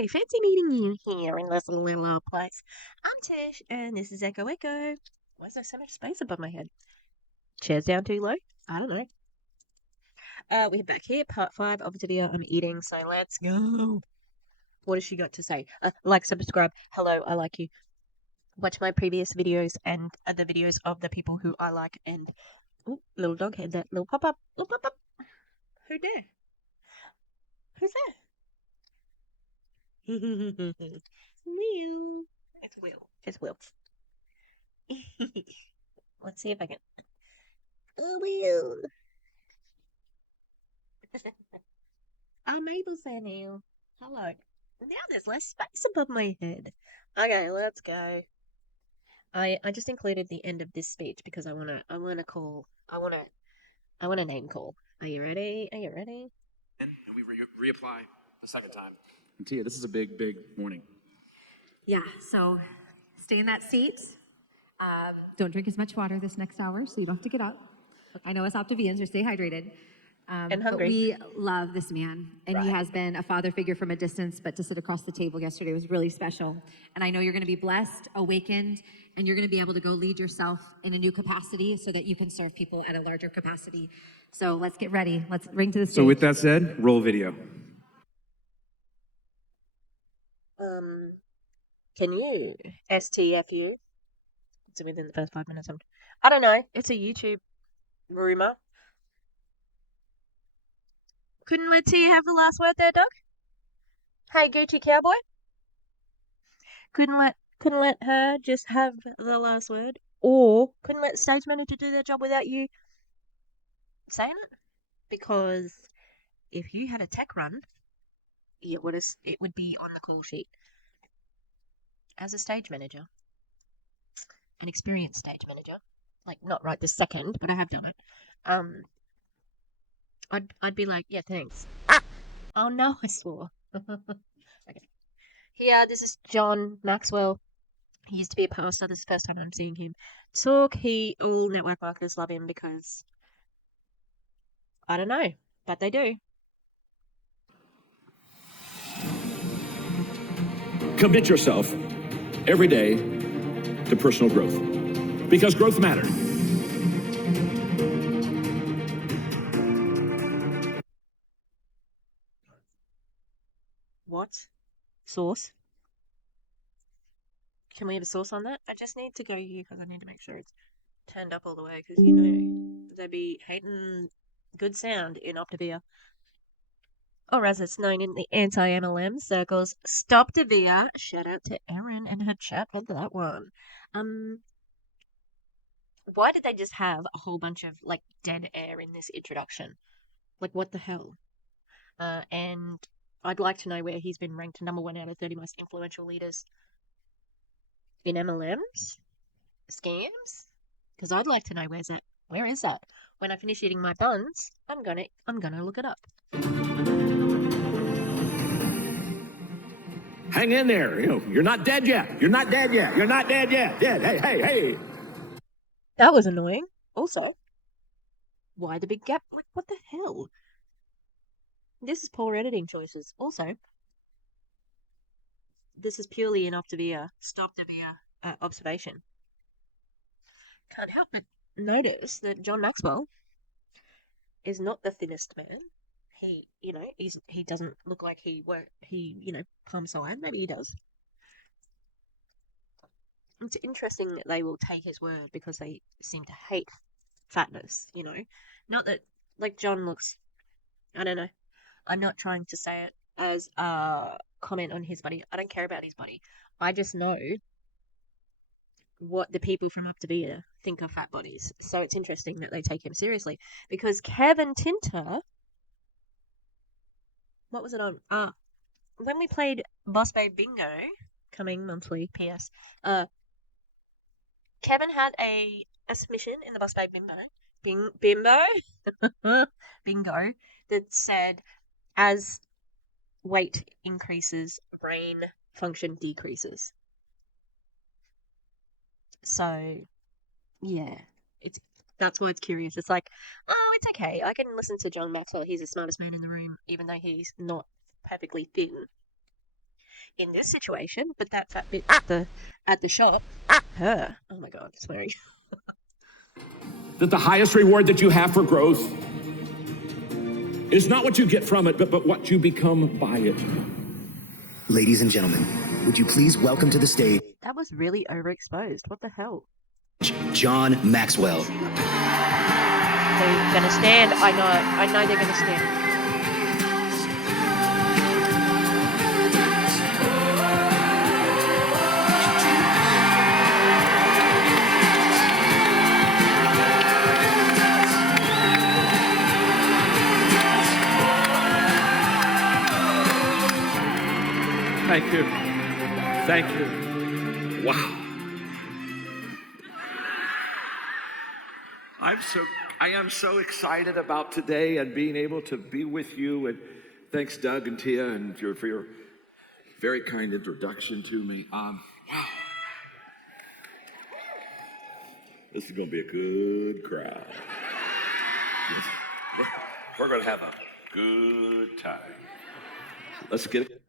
Hi, fancy meeting you here in this little place. I'm Tish, and this is Echo Echo. Why is there so much space above my head? Chairs down too low? I don't know. We're back here, part 5 of Optavia. I'm eating, so let's go. What has she got to say? Like, subscribe. Hello, I like you. Watch my previous videos and the videos of the people who I like. And ooh, little dog head, that little pop up. Little pop up. Who there? Who's there? Meow. It's Will. It's Will. Let's see if I can. Oh, Will. I'm able to now. Hello. Now there's less space above my head. Okay, let's go. I just included the end of this speech because I wanna name call. Are you ready? Are you ready? And we reapply the second time. And Tia, this is a big, big warning. Yeah, so stay in that seat. Don't drink as much water this next hour, so you don't have to get up. I know us Optavians are stay hydrated. And But hungry. we love this man, and he Right. has been a father figure from a distance, but to sit across the table yesterday was really special. And I know you're going to be blessed, awakened, and you're going to be able to go lead yourself in a new capacity so that you can serve people at a larger capacity. So let's get ready. Let's ring to the stage. So with that said, roll video. Can you STFU? It's within the first 5 minutes. I don't know. It's a YouTube rumor. Couldn't let Tia have the last word there, Doug? Hey, Gucci Cowboy. Couldn't let her just have the last word, or couldn't let stage manager do their job without you saying it. Because if you had a tech run, it would be on the call sheet. As a stage manager, an experienced stage manager, like not right this second, but I have done it. I'd be like, yeah, thanks. Oh no, I swore. Okay. Here, this is John Maxwell. He used to be a pastor. This is the first time I'm seeing him talk. All network marketers love him because I don't know, but they do. Commit yourself every day to personal growth because growth matters. What? Sauce? Can we have a sauce on that? I just need to go here because I need to make sure it's turned up all the way because, they'd be hating good sound in Optavia. Or as it's known in the anti-MLM circles, Stoptavia. Shout out to Erin and her chat for that one. Why did they just have a whole bunch of, like, dead air in this introduction? Like, what the hell? And I'd like to know where he's been ranked number 1 out of 30 most influential leaders in MLMs? Scams? Because I'd like to know where is that? When I finish eating my buns, I'm gonna look it up. Hang in there. You're not dead yet. You're not dead yet. You're not dead yet. Dead. Hey, hey, hey. That was annoying. Also, why the big gap? Like, what the hell? This is poor editing choices. Also, this is purely an Stoptavia observation. Can't help but notice that John Maxwell is not the thinnest man. He doesn't look like he palms away. Maybe he does. It's interesting that they will take his word because they seem to hate fatness, Not that, like, John looks, I don't know. I'm not trying to say it as a comment on his body. I don't care about his body. I just know what the people from Optavia think of fat bodies. So it's interesting that they take him seriously. Because Kevin Tinter, what was it on? When we played Boss Babe Bingo, coming monthly, PS, Kevin had a submission in the Boss Babe Bingo that said, as weight increases, brain function decreases. So, yeah, that's why it's curious. It's like, oh, it's okay. I can listen to John Maxwell. He's the smartest man in the room, even though he's not perfectly thin. in this situation, but that fat bitch at the shop, her. Oh my god, swearing. That the highest reward that you have for growth is not what you get from it, but what you become by it. Ladies and gentlemen, would you please welcome to the stage That was really overexposed. What the hell? John Maxwell. They're gonna stand. I know they're gonna stand. Thank you. Thank you. Wow. I am so excited about today and being able to be with you. And thanks, Doug and Tia, and for your very kind introduction to me. Wow. This is going to be a good crowd. We're going to have a good time. Let's get it.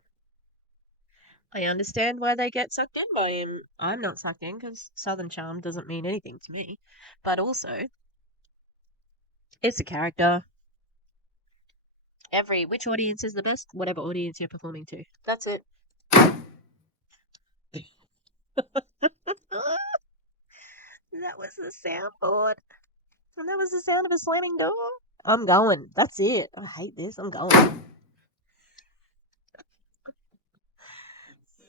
I understand why they get sucked in by him. I'm not sucked in because Southern Charm doesn't mean anything to me. But also, it's a character. Which audience is the best? Whatever audience you're performing to. That's it. That was the soundboard. And that was the sound of a slamming door. I'm going. That's it. I hate this. I'm going.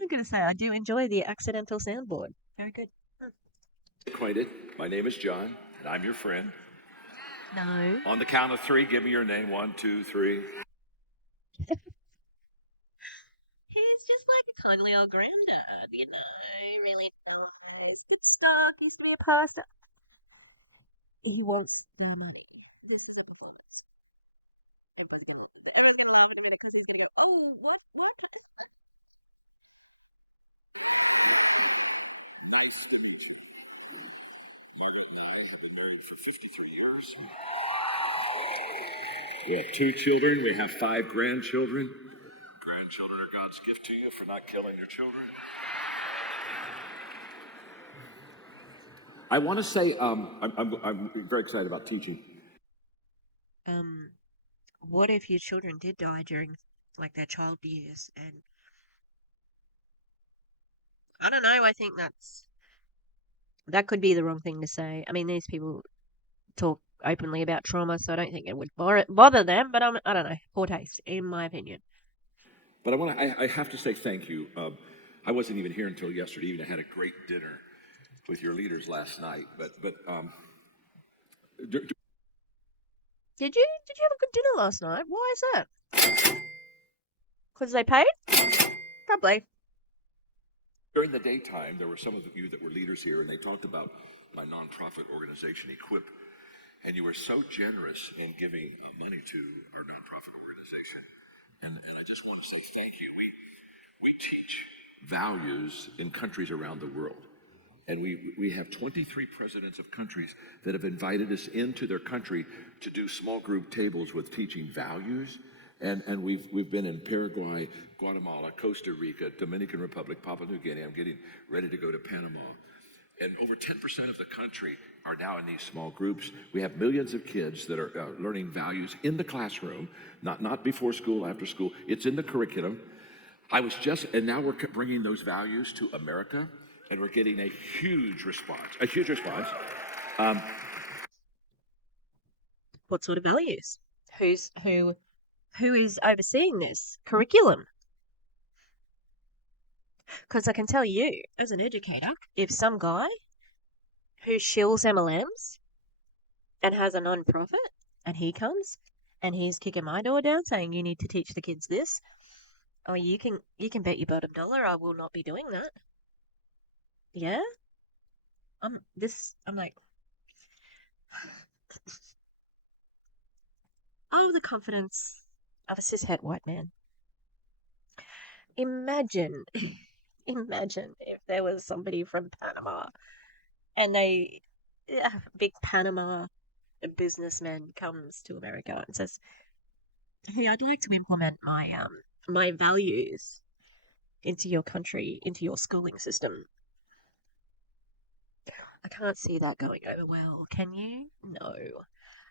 I'm going to say I do enjoy the accidental soundboard. Very good. Acquainted. My name is John, and I'm your friend. No. On the count of three, give me your name. 1, 2, 3. He's just like a cuddly old granddad, you know, really nice. Gets stuck, used to be a pastor. He wants the money. This is a performance. Everyone's gonna laugh in a minute because he's gonna go, oh, what? Been married for 53 years. We have 2 children. We have 5 grandchildren. Grandchildren are God's gift to you for not killing your children. I want to say I'm very excited about teaching. What if your children did die during, like, their child years? And I don't know, I think that could be the wrong thing to say. I mean, these people talk openly about trauma, so I don't think it would bother them, but I don't know, poor taste, in my opinion. But I have to say thank you. I wasn't even here until yesterday evening. I had a great dinner with your leaders last night. Did you have a good dinner last night? Why is that? Because they paid? Probably. During the daytime, there were some of you that were leaders here, and they talked about my nonprofit organization, Equip, and you were so generous in giving money to our nonprofit organization. And I just want to say thank you. We teach values in countries around the world. And we have 23 presidents of countries that have invited us into their country to do small group tables with teaching values. And we've been in Paraguay, Guatemala, Costa Rica, Dominican Republic, Papua New Guinea. I'm getting ready to go to Panama. And over 10% of the country are now in these small groups. We have millions of kids that are learning values in the classroom, not before school, after school. It's in the curriculum. And now we're bringing those values to America, and we're getting a huge response. What sort of values? Who is overseeing this curriculum? Because I can tell you, as an educator, if some guy who shills MLMs and has a non-profit, and he comes and he's kicking my door down saying you need to teach the kids this, oh, you can bet your bottom dollar I will not be doing that. Yeah? I'm like, oh, the confidence of a cishet white man. Imagine if there was somebody from Panama and big Panama businessman comes to America and says, hey, I'd like to implement my values into your country, into your schooling system. I can't see that going over well, can you? No.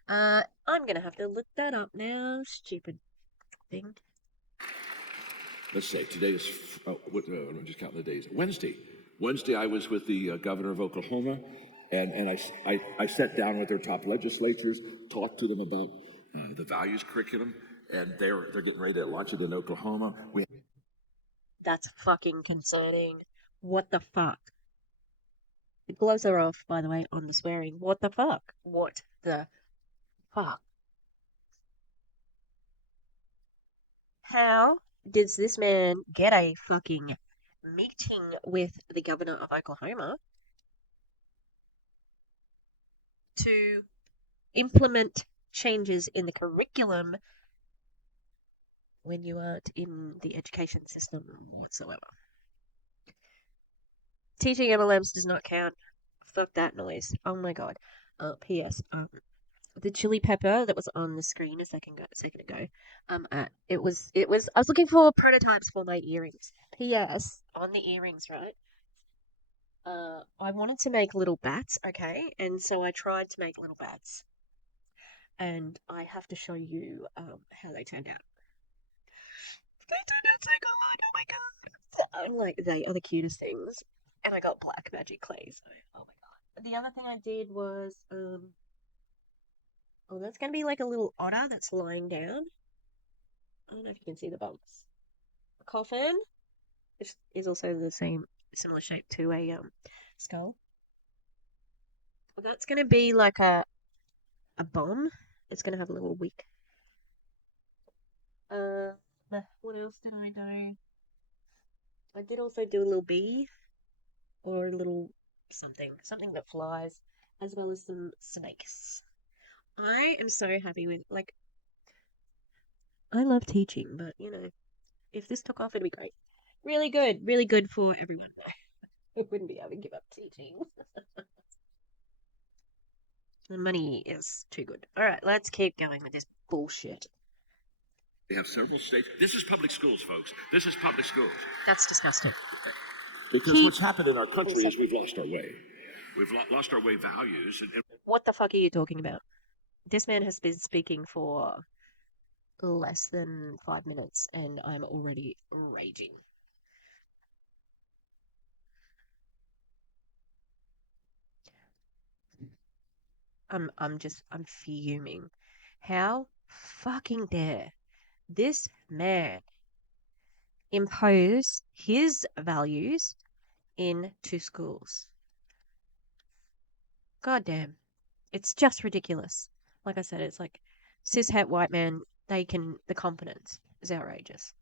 I'm gonna have to look that up now, stupid thing. Let's say today is, I'm just counting the days. Wednesday. Wednesday, I was with the governor of Oklahoma, and I sat down with their top legislators, talked to them about the values curriculum, and they're getting ready to launch it in Oklahoma. That's fucking concerning. What the fuck? The gloves are off, by the way, on the swearing. What the fuck? What the fuck? How does this man get a fucking meeting with the governor of Oklahoma to implement changes in the curriculum when you aren't in the education system whatsoever? Teaching MLMs does not count. Fuck that noise. Oh my god. P.S. The chili pepper that was on the screen a second ago. It was. I was looking for prototypes for my earrings. P.S. On the earrings, right? I wanted to make little bats, okay, and so I tried to make little bats, and I have to show you how they turned out. They turned out so good. Oh my god! I'm like, they are the cutest things, and I got black magic clay. So, oh my god. The other thing I did was oh, that's gonna be like a little otter that's lying down. I don't know if you can see the bumps. A coffin, which is also the same, similar shape to a skull. That's gonna be like a bomb. It's gonna have a little wick. Uh, what else did I do? I did also do a little bee or a little something that flies, as well as some snakes. I am so happy with, like, I love teaching, but you know, if this took off, it'd be great. Really good for everyone. I wouldn't be able to give up teaching. The money is too good. All right, let's keep going with this bullshit. They have several states. This is public schools, folks. This is public schools. That's disgusting. Because what's happened in our country is we've lost our way. We've lost our way values. And What the fuck are you talking about? This man has been speaking for less than 5 minutes, and I'm already raging. I'm fuming. How fucking dare this man impose his values into schools? God damn. It's just ridiculous. Like I said, it's like cishet white man, the confidence is outrageous.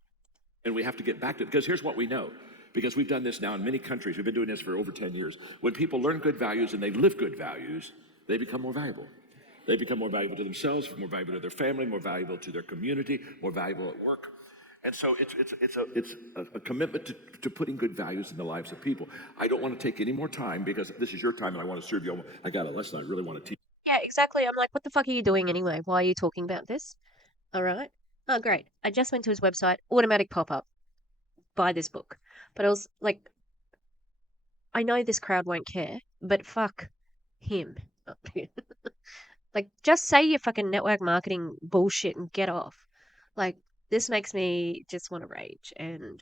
And we have to get back to it because here's what we know. Because we've done this now in many countries. We've been doing this for over 10 years. When people learn good values and they live good values, they become more valuable. They become more valuable to themselves, more valuable to their family, more valuable to their community, more valuable at work. And so it's a commitment to putting good values in the lives of people. I don't want to take any more time because this is your time and I want to serve you. I got a lesson I really want to teach. Yeah, exactly. I'm like, what the fuck are you doing anyway? Why are you talking about this? All right. Oh, great. I just went to his website, automatic pop up, buy this book. But I was like, I know this crowd won't care, but fuck him. Like, just say your fucking network marketing bullshit and get off. Like, this makes me just want to rage. And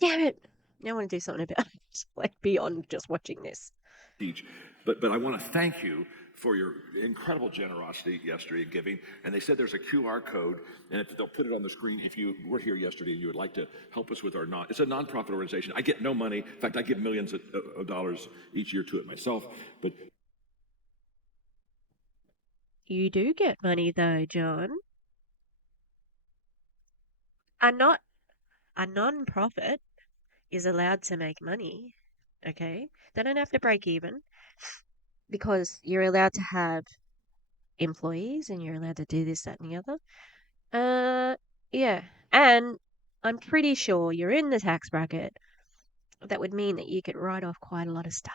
damn it, I want to do something about it. Like, beyond just watching this. Teach. But I want to thank you for your incredible generosity yesterday in giving. And they said there's a QR code, and if they'll put it on the screen if you were here yesterday and you would like to help us with our it's a nonprofit organization. I get no money. In fact, I give millions of dollars each year to it myself. But You do get money though, John. A non-profit is allowed to make money. Okay, they don't have to break even because you're allowed to have employees and you're allowed to do this, that, and the other. Yeah, and I'm pretty sure you're in the tax bracket. That would mean that you could write off quite a lot of stuff.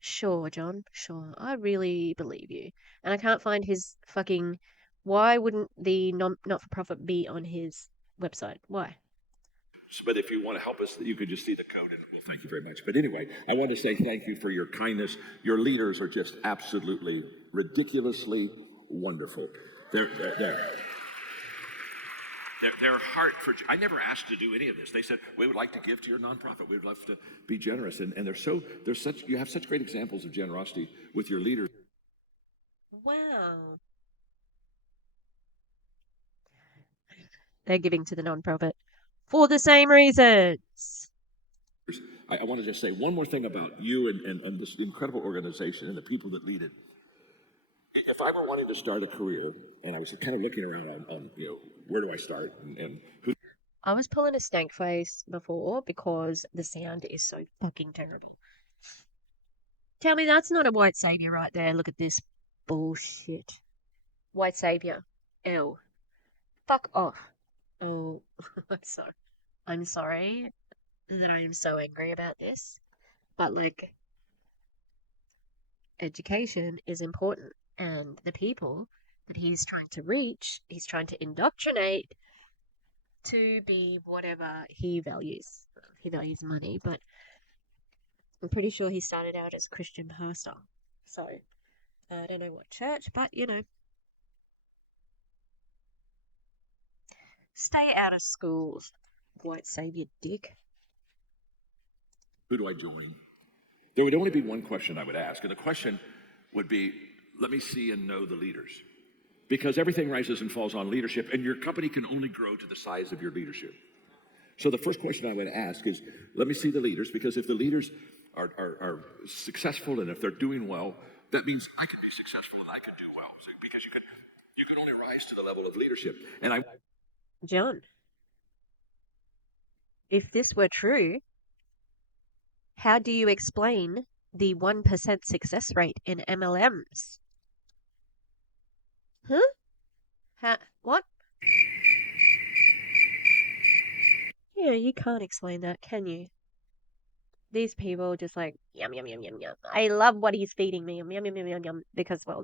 Sure, John, sure. I really believe you. And I can't find his fucking. Why wouldn't the not for profit be on his website? Why? But if you want to help us, you could just see the code and well, thank you very much. But anyway, I want to say thank you for your kindness. Your leaders are just absolutely ridiculously wonderful. They're, they're, they're, their heart for, I never asked to do any of this. They said, we would like to give to your nonprofit. We would love to be generous. And they're such, you have such great examples of generosity with your leaders. Wow. They're giving to the nonprofit for the same reasons. I want to just say one more thing about you and this incredible organization and the people that lead it. If I were wanting to start a career and I was kind of looking around on where do I start and who. I was pulling a stank face before because the sound is so fucking terrible. Tell me that's not a white savior right there. Look at this bullshit. White savior. Ew. Fuck off. Oh, I'm sorry that I am so angry about this. But like, education is important, and the people that he's trying to reach, he's trying to indoctrinate to be whatever he values. He values money, but I'm pretty sure he started out as a Christian pastor. So, I don't know what church, but stay out of schools, white savior dick. Who do I join? There would only be one question I would ask, and the question would be, let me see and know the leaders. Because everything rises and falls on leadership, and your company can only grow to the size of your leadership. So the first question I would ask is, let me see the leaders, because if the leaders are successful and if they're doing well, that means I can be successful and I can do well. So, because you can only rise to the level of leadership. And John, if this were true, how do you explain the 1% success rate in MLMs? Huh? What? Yeah, you can't explain that, can you? These people just like, yum, yum, yum, yum, yum. I love what he's feeding me, yum, yum, yum, yum, yum, because, well,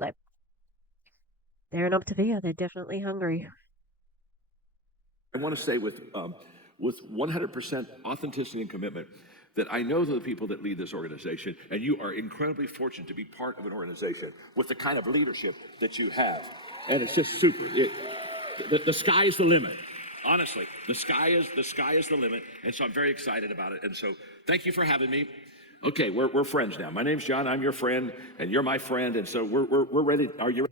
they're in Optavia. They're definitely hungry. I want to say with 100% authenticity and commitment that I know the people that lead this organization, and you are incredibly fortunate to be part of an organization with the kind of leadership that you have. And it's just super. The sky is the limit. Honestly, the sky is the limit. And so I'm very excited about it. And so thank you for having me. Okay, we're friends now. My name's John. I'm your friend, and you're my friend. And so we're ready. Are you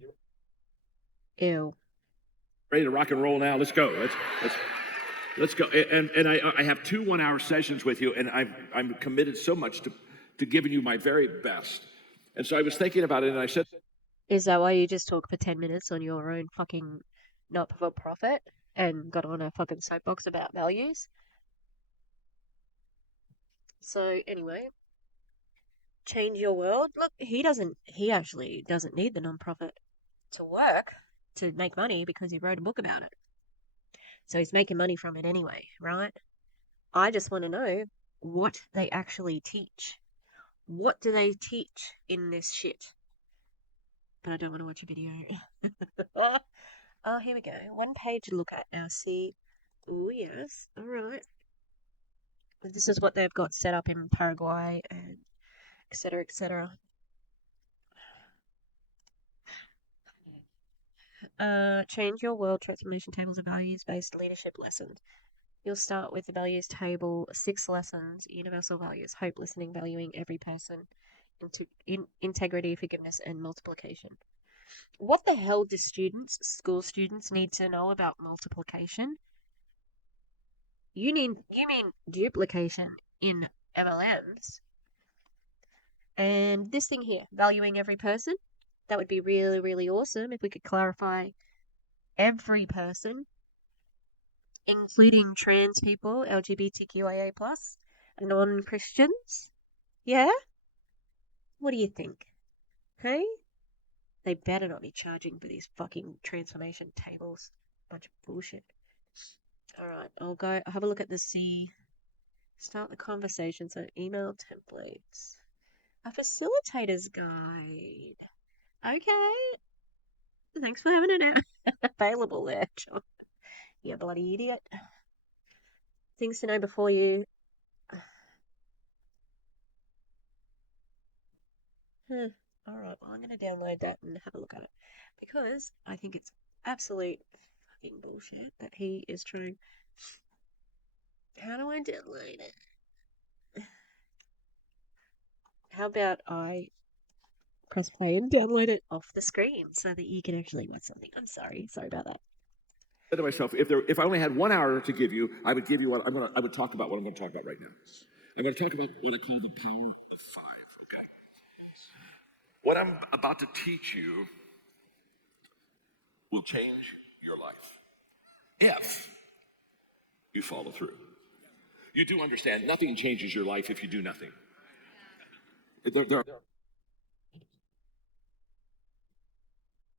Ew. ready to rock and roll now? Let's go. Let's go. And I have 2 1-hour sessions with you, and I'm committed so much to giving you my very best. And so I was thinking about it, and I said, Is that why you just talk for 10 minutes on your own fucking not-for-profit and got on a fucking soapbox about values? So, anyway, change your world. Look, he actually doesn't need the non-profit to work, to make money, because he wrote a book about it. So he's making money from it anyway, right? I just want to know what they actually teach. What do they teach in this shit? But I don't want to watch a video. Oh, here we go. 1 page look at now. See. Oh, yes. All right. This is what they've got set up in Paraguay and etc. etc. Change your world transformation tables of values based leadership lessons. You'll start with the values table, 6 lessons, universal values, hope, listening, valuing every person, integrity, forgiveness, and multiplication. What the hell do school students, need to know about multiplication? You mean duplication in MLMs? And this thing here, valuing every person, that would be really, really awesome if we could clarify every person, including trans people, LGBTQIA+, non-Christians. Yeah? What do you think? Hey? They better not be charging for these fucking transformation tables. Bunch of bullshit. Alright, I'll have a look at the start the conversation, so email templates. A facilitator's guide. Okay. Thanks for having it available there, John. You bloody idiot. things to know before you. All right, well, I'm going to download that and have a look at it because I think it's absolute fucking bullshit that he is trying. How do I download it? How about I press play and download it off the screen so that you can actually watch something? I'm sorry about that. I said to myself, if I only had 1 hour to give you, I would give you what I would talk about what I'm going to talk about right now. I'm going to talk about what I call the power of five. Okay. What I'm about to teach you will change your life if you follow through. You do understand nothing changes your life if you do nothing. There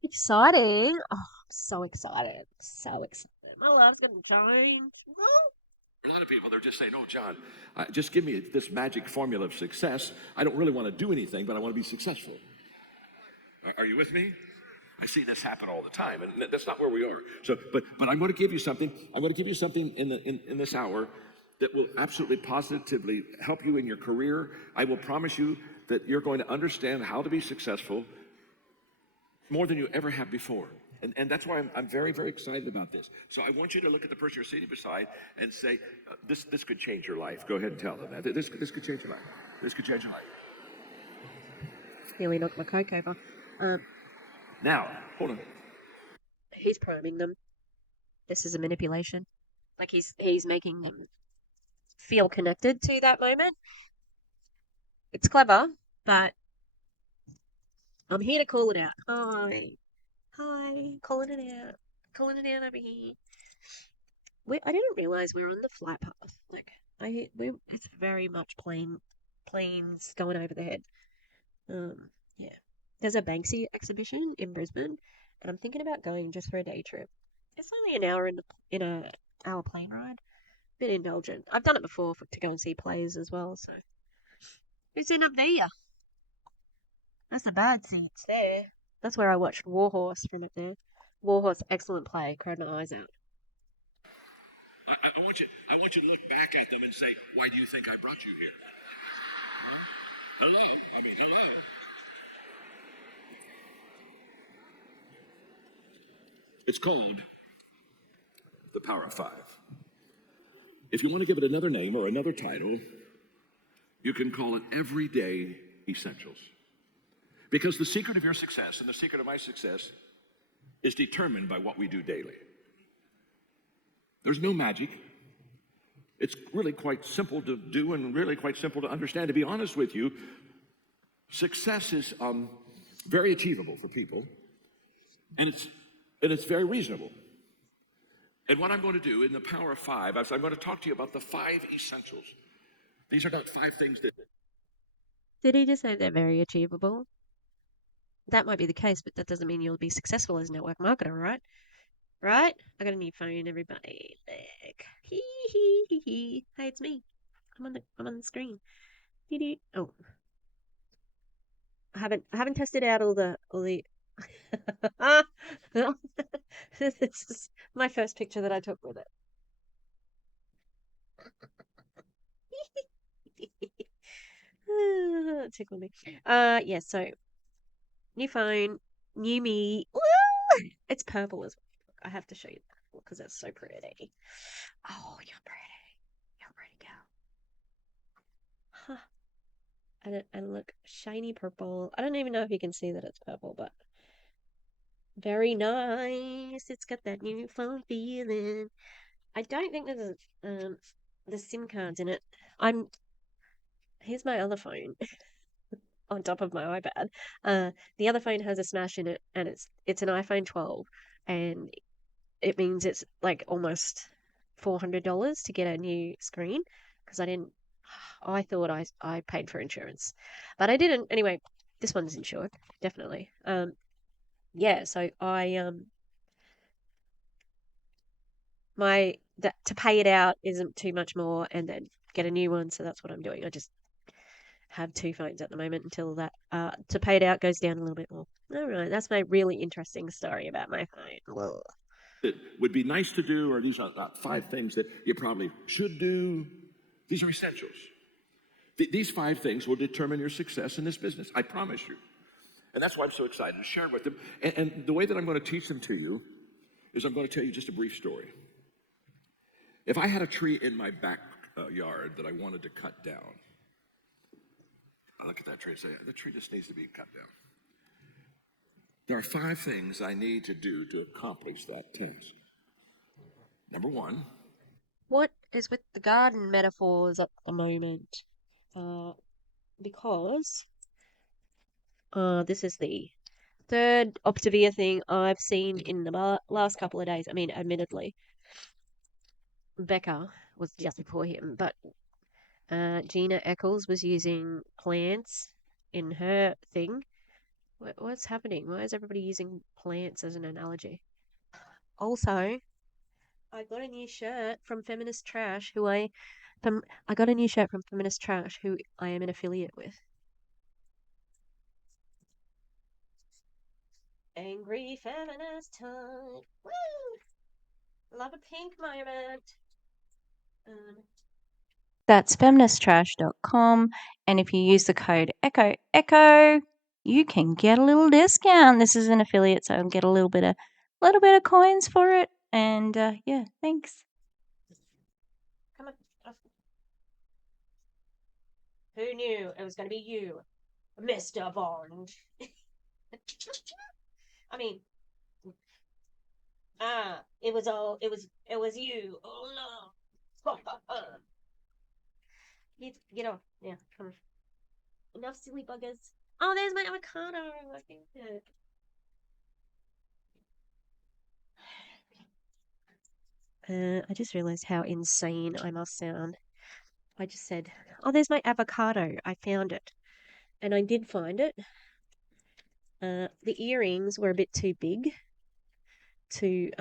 Exciting. Oh, I'm so excited. So excited. My life's going to change. are a lot of people, they're just saying, "Oh, John, just give me this magic formula of success. I don't really want to do anything, but I want to be successful." Are you with me? I see this happen all the time, and that's not where we are. So, but I'm going to give you something. I'm going to give you something in this hour that will absolutely positively help you in your career. I will promise you that you're going to understand how to be successful more than you ever have before. And that's why I'm very, very excited about this. So I want you to look at the person you're sitting beside and say, this could change your life. Go ahead and tell them that. This could change your life. This could change your life. Nearly knocked my Coke over. Now, hold on. He's priming them. This is a manipulation. Like he's making them feel connected to that moment. It's clever, but I'm here to call it out. Hi, calling it out. Calling it out over here. I didn't realize we were on the flight path. Like, it's very much planes going over the head. Yeah. There's a Banksy exhibition in Brisbane, and I'm thinking about going just for a day trip. It's only an hour in a hour plane ride. Bit indulgent. I've done it before to go and see plays as well. So, who's in up there? That's the bad seats there. That's where I watched Warhorse from up there. Warhorse, excellent play. Cried my eyes out. I want you to look back at them and say, "Why do you think I brought you here?" Huh? Hello. It's called the Power of Five. If you want to give it another name or another title, you can call it Everyday Essentials. Because the secret of your success and the secret of my success is determined by what we do daily. There's no magic. It's really quite simple to do and really quite simple to understand. To be honest with you, success is very achievable for people, and it's very reasonable. And what I'm going to do in the Power of Five, I'm going to talk to you about the 5 essentials. These are not 5 things that... Did he just say they're very achievable? That might be the case, but that doesn't mean you'll be successful as a network marketer, right? Right? I got a new phone, everybody. Look. Hee. Hey, it's me. I'm on the screen. Oh. I haven't tested out all the This is my first picture that I took with it. Tickle me. Yeah, so new phone, new me. Woo! It's purple as well. I have to show you that because it's so pretty. Oh, you're pretty. You're a pretty girl. Huh. And look, shiny purple. I don't even know if you can see that it's purple, but very nice. It's got that new phone feeling. I don't think there's the SIM cards in it. Here's my other phone on top of my iPad. The other phone has a smash in it, and it's an iPhone 12, and it means it's like almost $400 to get a new screen because I didn't. I thought I paid for insurance, but I didn't. Anyway, this one's insured, definitely. Yeah. So to pay it out isn't too much more, and then get a new one. So that's what I'm doing. I just have 2 phones at the moment until that to pay it out goes down a little bit more. All right, that's my really interesting story about my phone. Ugh. that would be nice to do, or these are not 5 things that you probably should do. These are essentials. These 5 things will determine your success in this business, I promise you. And that's why I'm so excited to share with them. And the way that I'm going to teach them to you is I'm going to tell you just a brief story. If I had a tree in my backyard that I wanted to cut down, I look at that tree and say, the tree just needs to be cut down. There are 5 things I need to do to accomplish that task. Number 1. What is with the garden metaphors at the moment? Because this is the 3rd Optavia thing I've seen in the last couple of days. I mean, admittedly, Becca was just before him, but Gina Eccles was using plants in her thing. What's happening? Why is everybody using plants as an analogy? Also, I got a new shirt from Feminist Trash, I got a new shirt from Feminist Trash, who I am an affiliate with. Angry feminist time. Woo! Love a pink moment. That's feministtrash.com, and if you use the code ECHO, you can get a little discount. This is an affiliate, so I'll get a little bit of coins for it. And yeah, thanks. Come on. Who knew it was going to be you, Mr. Bond? I mean, it was you. Oh no. Get off. Yeah, come on. Enough silly buggers. Oh, there's my avocado. I think I just realized how insane I must sound. I just said, oh, there's my avocado. I found it. And I did find it. The earrings were a bit too big to,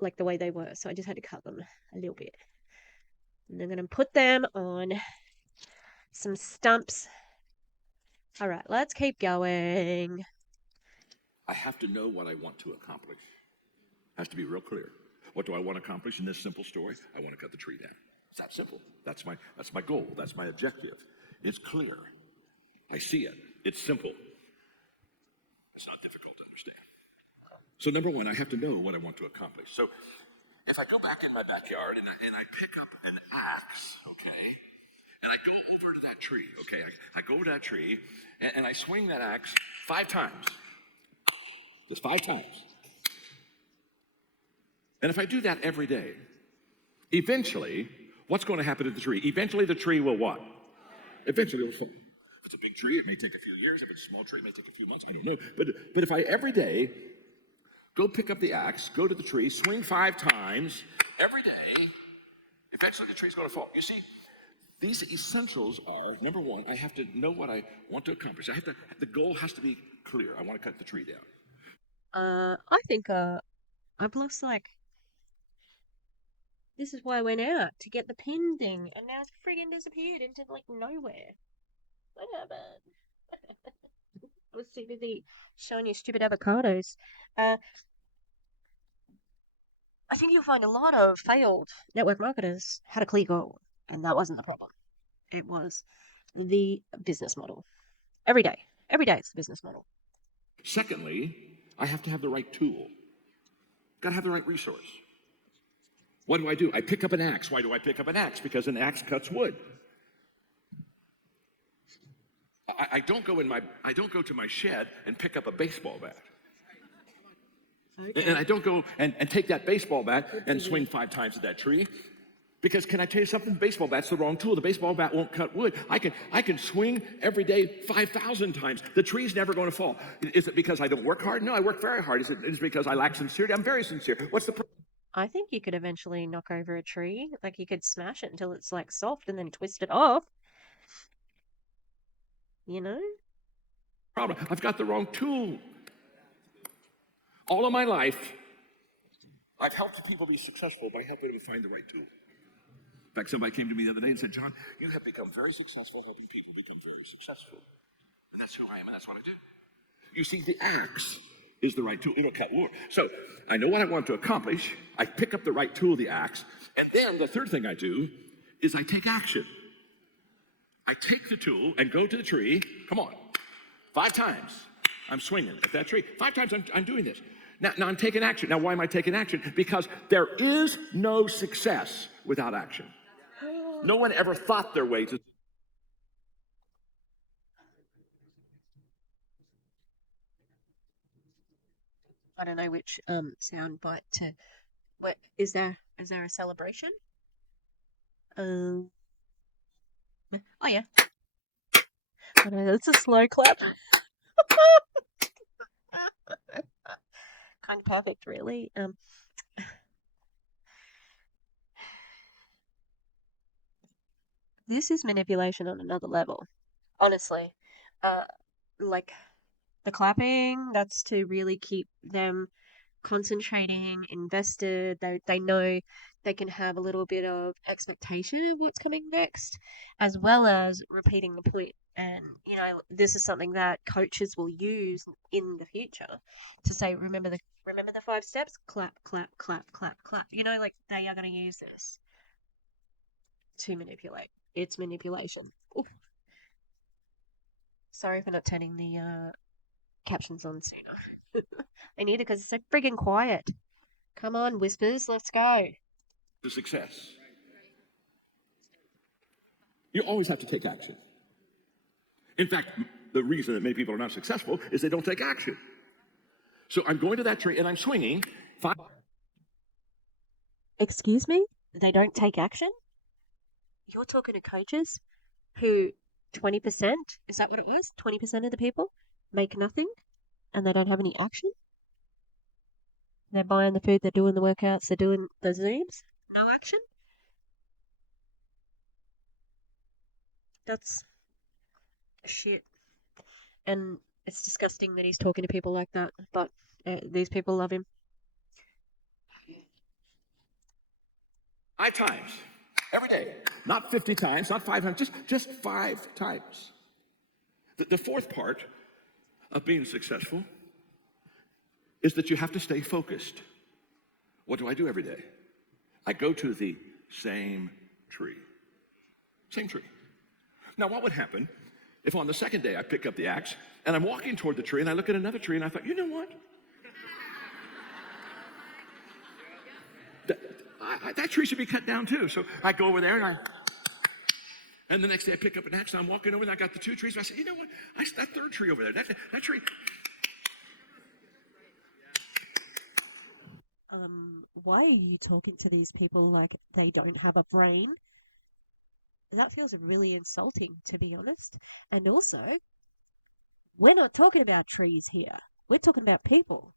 like the way they were. So I just had to cut them a little bit. And I'm going to put them on some stumps. All right, let's keep going. I have to know what I want to accomplish. Has to be real clear. What do I want to accomplish in this simple story? I want to cut the tree down. It's that simple. That's my goal. That's my objective. It's clear. I see it. It's simple. It's not difficult to understand. So number 1, I have to know what I want to accomplish. So if I go back in my backyard and I pick up an axe, okay, and I go over to that tree, okay, I go to that tree and I swing that axe 5 times. Just 5 times. And if I do that every day, eventually, what's going to happen to the tree? Eventually the tree will what? Eventually it will fall. If it's a big tree, it may take a few years. If it's a small tree, it may take a few months. I don't know. But if I every day go pick up the axe, go to the tree, swing 5 times every day, eventually the tree's going to fall. You see, these essentials are, number 1, I have to know what I want to accomplish. The goal has to be clear. I want to cut the tree down. I think I've lost this is why I went out to get the pin thing, and now it's friggin' disappeared into nowhere. What happened? I was too busy showing you stupid avocados. I think you'll find a lot of failed network marketers had a clear goal, and that wasn't the problem. It was the business model. Every day it's the business model. Secondly, I have to have the right tool. Got to have the right resource. What do? I pick up an axe. Why do I pick up an axe? Because an axe cuts wood. I don't go to my shed and pick up a baseball bat. Okay. And I don't go and take that baseball bat and swing 5 times at that tree. Because can I tell you something? Baseball bat's the wrong tool. The baseball bat won't cut wood. I can swing every day 5,000 times. The tree's never going to fall. Is it because I don't work hard? No, I work very hard. Is it because I lack sincerity? I'm very sincere. What's the problem? I think you could eventually knock over a tree. You could smash it until it's soft and then twist it off. You know? Problem. I've got the wrong tool. All of my life, I've helped people be successful by helping them find the right tool. In fact, somebody came to me the other day and said, John, you have become very successful helping people become very successful. And that's who I am, and that's what I do. You see, the axe is the right tool. It'll cut wood. So I know what I want to accomplish. I pick up the right tool, the axe, and then the third thing I do is I take action. I take the tool and go to the tree. Come on, 5 times. I'm swinging at that tree. 5 times I'm doing this. Now I'm taking action. Now why am I taking action? Because there is no success without action. No one ever thought their way to. I don't know which sound bite to. What is there? Is there a celebration? Oh yeah. I know, that's a slow clap. Kind of perfect, really. This is manipulation on another level. Honestly, like the clapping, that's to really keep them concentrating, invested. They know they can have a little bit of expectation of what's coming next, as well as repeating the point. And this is something that coaches will use in the future to say, remember the 5 steps, clap, clap, clap, clap, clap. Like they are going to use this to manipulate. It's manipulation. Oof. Sorry for not turning the captions on sooner. I need it because it's so friggin' quiet. Come on, Whispers, let's go. To success. You always have to take action. In fact, the reason that many people are not successful is they don't take action. So I'm going to that tree and I'm swinging. Excuse me? They don't take action? You're talking to coaches who 20%, is that what it was? 20% of the people make nothing and they don't have any action? They're buying the food, they're doing the workouts, they're doing the Zooms. No action? That's shit. And it's disgusting that he's talking to people like that, but these people love him. 5 times every day, not 50 times, not 5 times, just 5 times. The fourth part of being successful is that you have to stay focused. What do I do every day? I go to the same tree. Same tree. Now, what would happen if on the second day I pick up the axe and I'm walking toward the tree and I look at another tree and I thought, you know what? That tree should be cut down too. So I go over there and the next day I pick up an axe and I'm walking over and I got the 2 trees. And I said, you know what? That third tree over there, that tree. Why are you talking to these people like they don't have a brain? That feels really insulting, to be honest. And also, we're not talking about trees here. We're talking about people.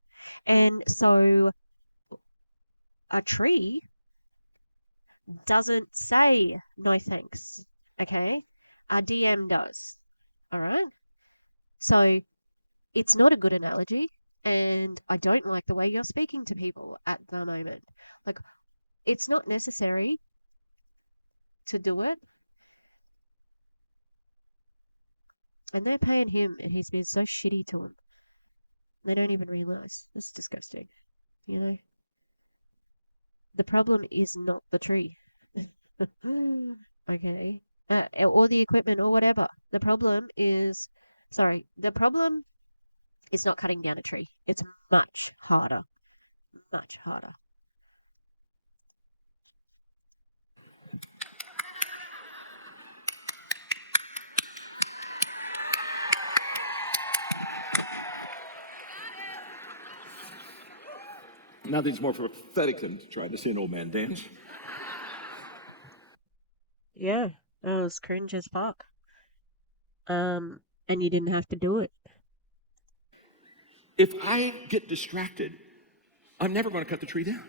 And so, a tree doesn't say no thanks, okay? A DM does, all right? So, it's not a good analogy. And I don't like the way you're speaking to people at the moment. Like, it's not necessary to do it. And they're paying him, and he's been so shitty to them. They don't even realize. It's disgusting, The problem is not the tree. Okay? Or the equipment or whatever. The problem is not cutting down a tree. It's much harder. Much harder. Nothing's more pathetic than trying to see an old man dance. Yeah, it was cringe as fuck. And you didn't have to do it. If I get distracted, I'm never going to cut the tree down.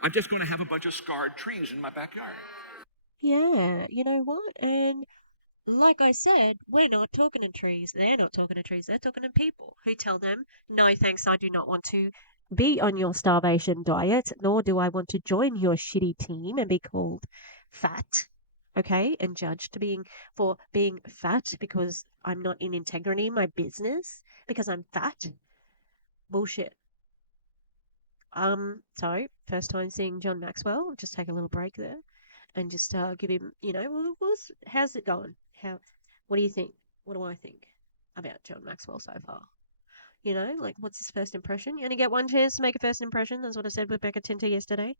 I'm just going to have a bunch of scarred trees in my backyard. Yeah, you know what? And like I said, we're not talking to trees. They're not talking to trees. They're talking to people who tell them, no thanks, I do not want to be on your starvation diet, nor do I want to join your shitty team and be called fat, okay, and judged for being fat because I'm not in integrity in my business because I'm fat. Bullshit. So first time seeing John Maxwell. Just take a little break there, and just give him, how's it going? What do you think? What do I think about John Maxwell so far? Like what's his first impression? You only get one chance to make a first impression. That's what I said with Becca Tinter yesterday.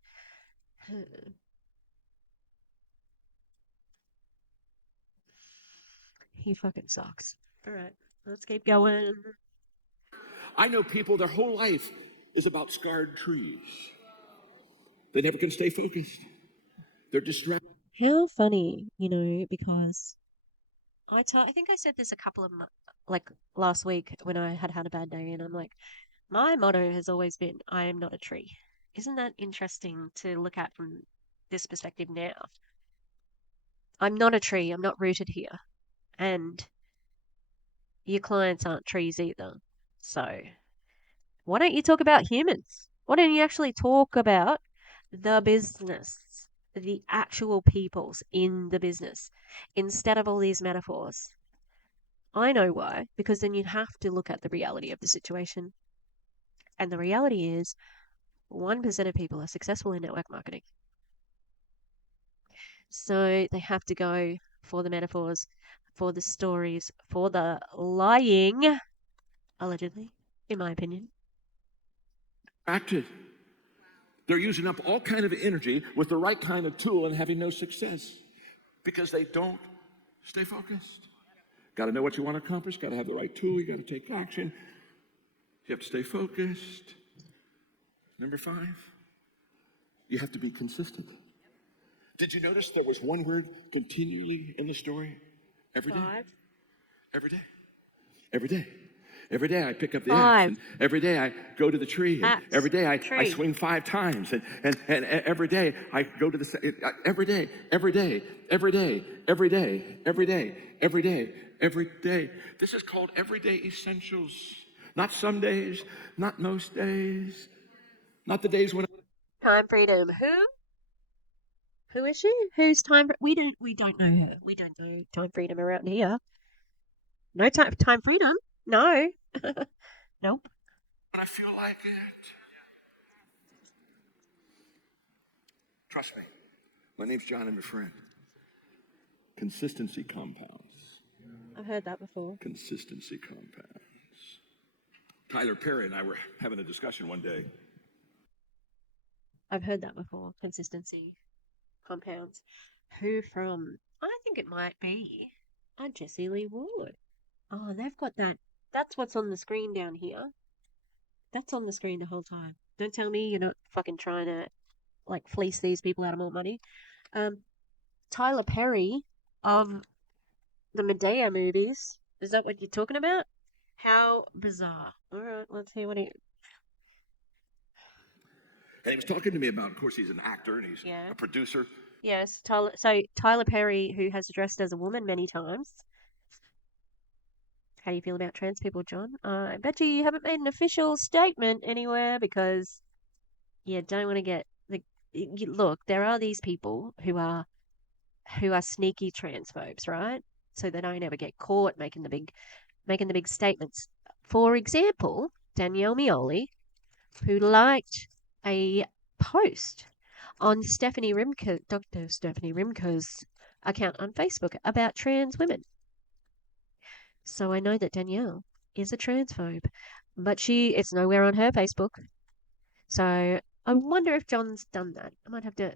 He fucking sucks. All right, let's keep going. I know people, their whole life is about scarred trees. They never can stay focused. They're distracted. How funny, because I think I said this a couple of like last week when I had a bad day, and I'm like, my motto has always been, I am not a tree. Isn't that interesting to look at from this perspective now? I'm not a tree. I'm not rooted here, and your clients aren't trees either. So why don't you talk about humans? Why don't you actually talk about the business, the actual peoples in the business, instead of all these metaphors? I know why, because then you'd have to look at the reality of the situation. And the reality is 1% of people are successful in network marketing. So they have to go for the metaphors, for the stories, for the lying, allegedly, in my opinion. They're using up all kind of energy with the right kind of tool and having no success because they don't stay focused. Got to know what you want to accomplish. Got to have the right tool. You got to take action. You have to stay focused. Number 5, you have to be consistent. Did you notice there was one word continually in the story? Every day. 5. Every day. Every day. Every day I pick up the 5. axe, and every day I go to the tree, and Axe, every day I tree. swing 5 times, and every day I go to the every day, every day, every day, every day, every day, every day, every day. This is called everyday essentials. Not some days, not most days, not the days when. Time freedom. Who? Who is she? Who's time? We don't know her. We don't know time freedom around here. No time freedom. No. Nope. I feel like it. Trust me. My name's John. I'm your friend. Consistency compounds. I've heard that before. Consistency compounds. Tyler Perry and I were having a discussion one day. I've heard that before. Consistency compounds. Who from? I think it might be a Jessie Lee Wood. Oh, they've got that. That's what's on the screen down here. That's on the screen the whole time. Don't tell me you're not fucking trying to like fleece these people out of more money. Tyler Perry of the Medea movies. Is that what you're talking about? How bizarre. All right, let's hear what he. And he was talking to me about, of course, he's an actor and he's Yeah. a producer. Yes, Tyler. So Tyler Perry, who has dressed as a woman many times. How do you feel about trans people, John? I bet you haven't made an official statement anywhere because you don't want to get the. Look, there are these people who are sneaky transphobes, right? So they don't ever get caught making the big statements. For example, Danielle Mioli, who liked a post on Dr. Stephanie Rimko's account on Facebook about trans women. So I know that Danielle is a transphobe, but it's nowhere on her Facebook. So I wonder if John's done that. I might have to,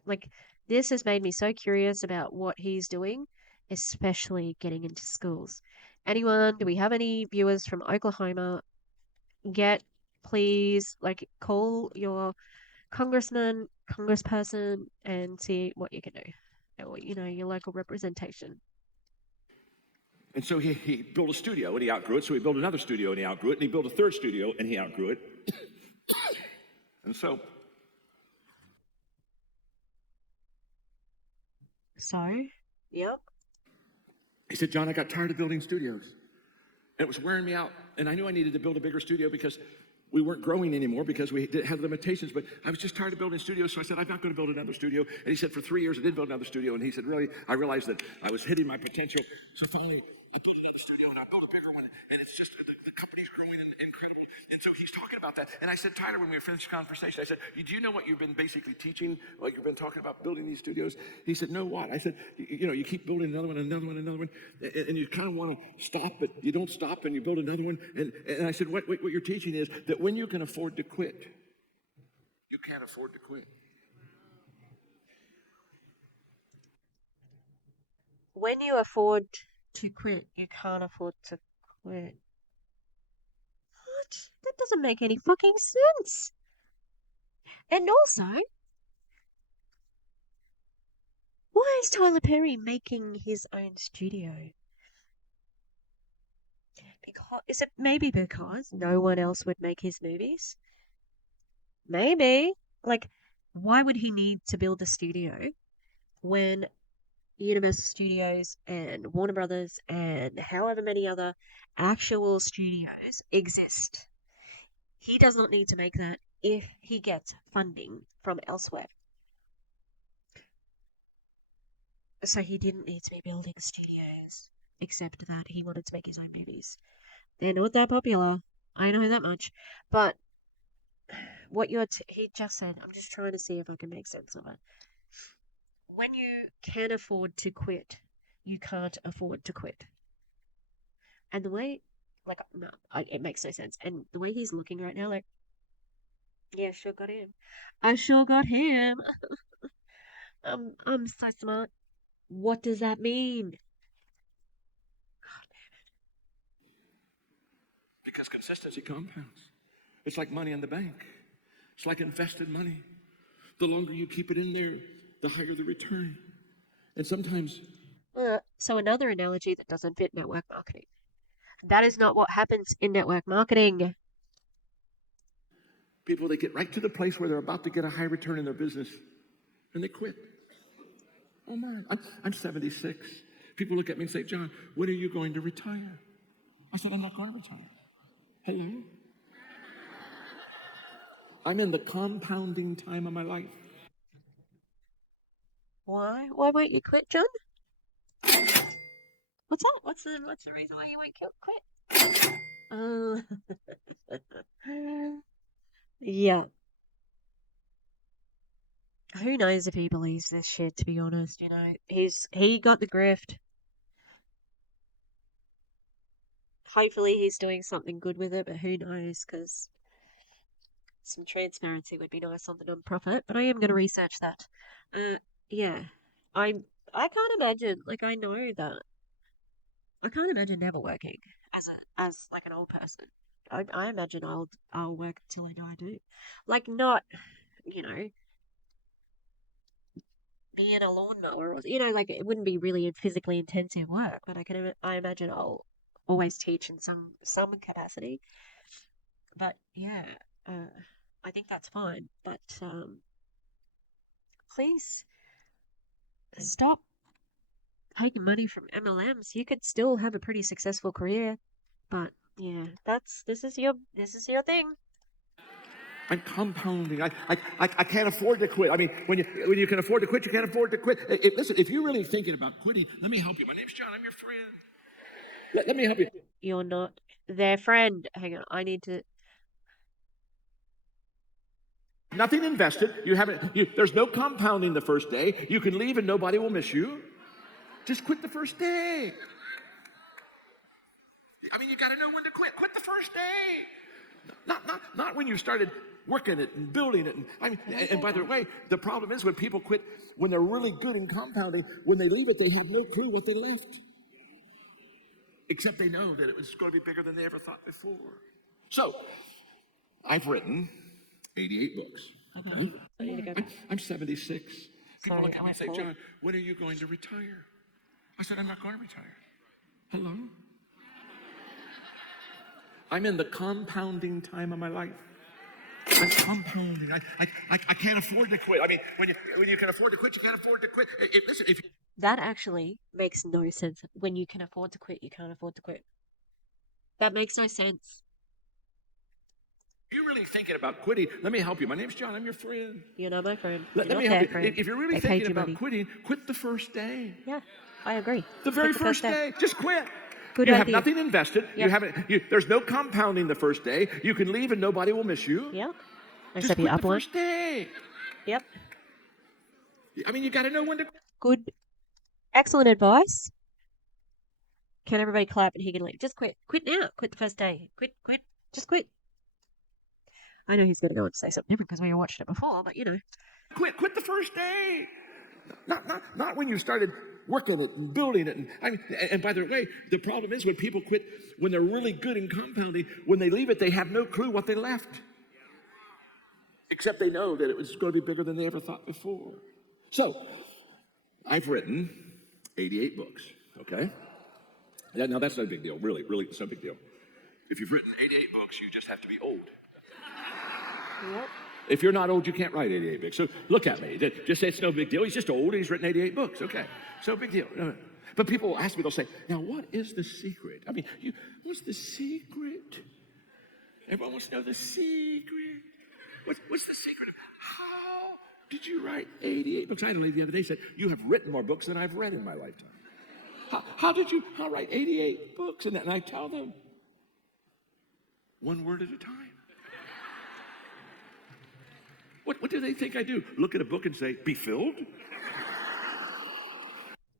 this has made me so curious about what he's doing, especially getting into schools. Anyone, do we have any viewers from Oklahoma? Please, call your congressman, congressperson, and see what you can do. Or, your local representation. And so he built a studio and he outgrew it. So he built another studio and he outgrew it. And he built a third studio and he outgrew it. And so. Yep. He said, John, I got tired of building studios. And it was wearing me out. And I knew I needed to build a bigger studio because we weren't growing anymore because we had limitations. But I was just tired of building studios. So I said, I'm not going to build another studio. And he said, for 3 years, I did build another studio. And he said, really, I realized that I was hitting my potential. So finally, I built another studio and I built a bigger one. And it's just, the company's growing and incredible. And so he's talking about that. And I said, Tyler, when we finished the conversation, I said, do you know what you've been basically teaching? Like you've been talking about building these studios? He said, no, what? I said, you keep building another one, and you kind of want to stop, but you don't stop, and you build another one. And I said, what you're teaching is that when you can afford to quit, you can't afford to quit. When you afford to quit, you can't afford to quit. What? That doesn't make any fucking sense. And also, why is Tyler Perry making his own studio? Is it maybe because no one else would make his movies? Maybe. Like, why would he need to build a studio when Universal Studios and Warner Brothers and however many other actual studios exist? He does not need to make that if he gets funding from elsewhere. So he didn't need to be building studios, except that he wanted to make his own movies. They're not that popular. I know that much. But what he just said, I'm just trying to see if I can make sense of it. When you can afford to quit, you can't afford to quit. And the way, it makes no sense. And the way he's looking right now, like, yeah, sure got him. I sure got him. I'm so smart. What does that mean? Because consistency compounds. It's like money in the bank. It's like invested money. The longer you keep it in there, the higher the return. And sometimes... So another analogy that doesn't fit network marketing. That is not what happens in network marketing. People, they get right to the place where they're about to get a high return in their business, and they quit. Oh my, I'm 76. People look at me and say, John, when are you going to retire? I said, I'm not going to retire. Hello? I'm in the compounding time of my life. Why? Why won't you quit, John? What's that? What's the reason why you won't quit? Yeah. Who knows if he believes this shit, to be honest, he got the grift. Hopefully he's doing something good with it, but who knows, because some transparency would be nice on the non-profit, but I am going to research that. Yeah. I can't imagine, I know that. I can't imagine never working as an old person. I imagine I'll work until I know I do. Not, being a lawnmower, or it wouldn't be really physically intensive work, but I imagine I'll always teach in some capacity. But yeah, I think that's fine. But please stop taking money from MLMs. You could still have a pretty successful career. But yeah, this is your thing. I'm compounding. I can't afford to quit. I mean, when you can afford to quit, you can't afford to quit. Listen, if you're really thinking about quitting, let me help you. My name's John. I'm your friend. Let me help you. You're not their friend. Hang on, I need to. Nothing invested. There's no compounding the first day. You can leave and nobody will miss you. Just quit the first day. I mean, you got to know when to quit. Quit the first day. Not when you started working it and building it. And by the way, the problem is when people quit, when they're really good in compounding, when they leave it, they have no clue what they left. Except they know that it was going to be bigger than they ever thought before. So, I've written 88 books. Okay? I'm 76. People look at me and say, John, when are you going to retire? I said, I'm not going to retire. Hello? I'm in the compounding time of my life. I'm compounding. I can't afford to quit. I mean, when you can afford to quit, you can't afford to quit. Listen, that actually makes no sense. When you can afford to quit, you can't afford to quit. That makes no sense. If you're really thinking about quitting, let me help you. My name's John. I'm your friend. You're not my friend. Let me help you. If you're really thinking about quitting, quit the first day. Yeah, I agree. The very first day. Just quit. Good you idea. have nothing invested. Yep. There's no compounding the first day. You can leave and nobody will miss you. Yep. Just Except you quit the upload. first day. Yep. I mean, you got to know when to. Good. Excellent advice. Can everybody clap and he can leave? Just quit. Quit now. Quit the first day. Quit. Just quit. I know he's going to go and say something different because we watched it before, but you know. Quit the first day. Not when you started working it and building it. And by the way, the problem is when people quit, when they're really good in compounding, when they leave it, they have no clue what they left. Except they know that it was going to be bigger than they ever thought before. So, I've written 88 books, okay? Now, that's no big deal. Really, it's no big deal. If you've written 88 books, you just have to be old. Yep. If you're not old, you can't write 88 books. So look at me. Just say it's no big deal. He's just old and he's written 88 books. Okay, so big deal. But people will ask me, they'll say, now what is the secret? I mean, what's the secret? Everyone wants to know the secret. What's the secret? How did you write 88 books? I had a lady the other day said, you have written more books than I've read in my lifetime. How did you write 88 books? And I tell them, one word at a time. What do they think I do? Look at a book and say, be filled?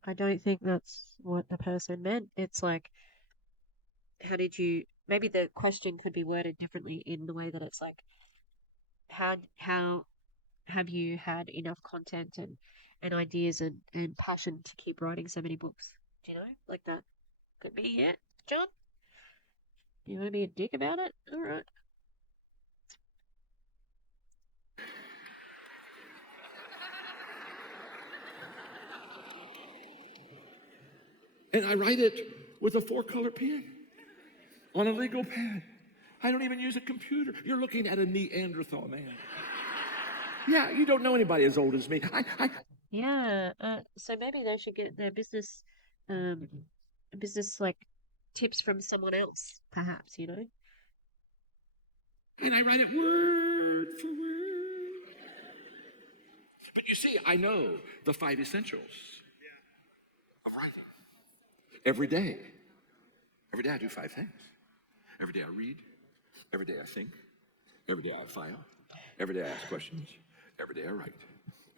I don't think that's what the person meant. It's like, how did you, maybe the question could be worded differently in the way that it's like, how have you had enough content and ideas and passion to keep writing so many books? Do you know? Like that could be it, John? Do you want to be a dick about it? All right. And I write it with a 4-color pen on a legal pad. I don't even use a computer. You're looking at a Neanderthal man. Yeah, you don't know anybody as old as me. Yeah. So maybe they should get their business like tips from someone else, perhaps, you know? And I write it word for word. But you see, I know the 5 essentials of writing. Every day I do 5 things. Every day I read. Every day I think. Every day I file. Every day I ask questions. Every day I write.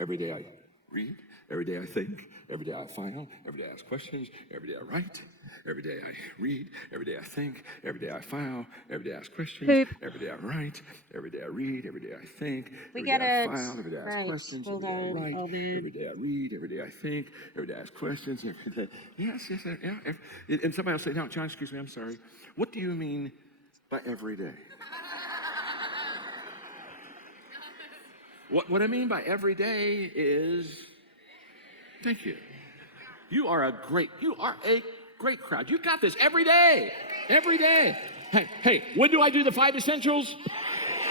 Every day I read. Every day I think. Every day I file. Every day I ask questions. Every day I write. Every day I read. Every day I think. Every day I file. Every day I ask questions. Poop. Every day I write. Every day I read. Every day I think. We Every get day I it. file. Every day I ask Right. questions. Well Every day I done. write. Oh, man. Every day I read. Every day I think. Every day I ask questions. Every day. Yes. Yeah. And somebody will say, now, John, excuse me, I'm sorry. What do you mean by every day? What I mean by every day is, thank you. You are a great crowd. You got this every day. Every day. Hey, when do I do the 5 essentials?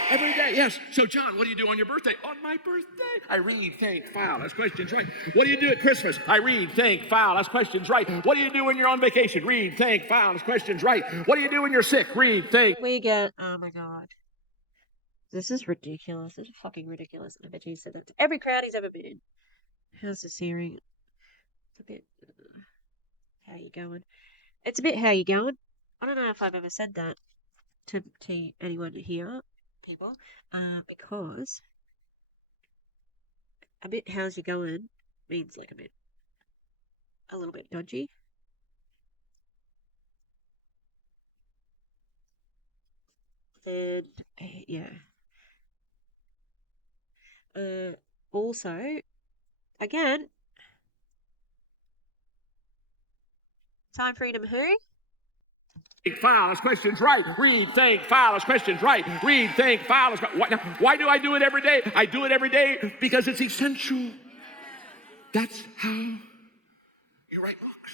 Every day, yes. So, John, what do you do on your birthday? On my birthday, I read, think, file, ask questions, right. What do you do at Christmas? I read, think, file, ask questions, right. What do you do when you're on vacation? Read, think, file, ask questions, right. What do you do when you're sick? Read, think. We get, oh my God. This is ridiculous. This is fucking ridiculous. I bet you said that to every crowd he's ever been in. How's this hearing? It's a bit, how you going? It's a bit how you going. I don't know if I've ever said that to anyone here, people, because a bit how's you going means like a little bit dodgy. And yeah. Also, again, time freedom who? Think, file, ask questions, right. Read, think, file, ask questions, right. Read, think, file, ask questions. Why do I do it every day? I do it every day because it's essential. That's how you write books.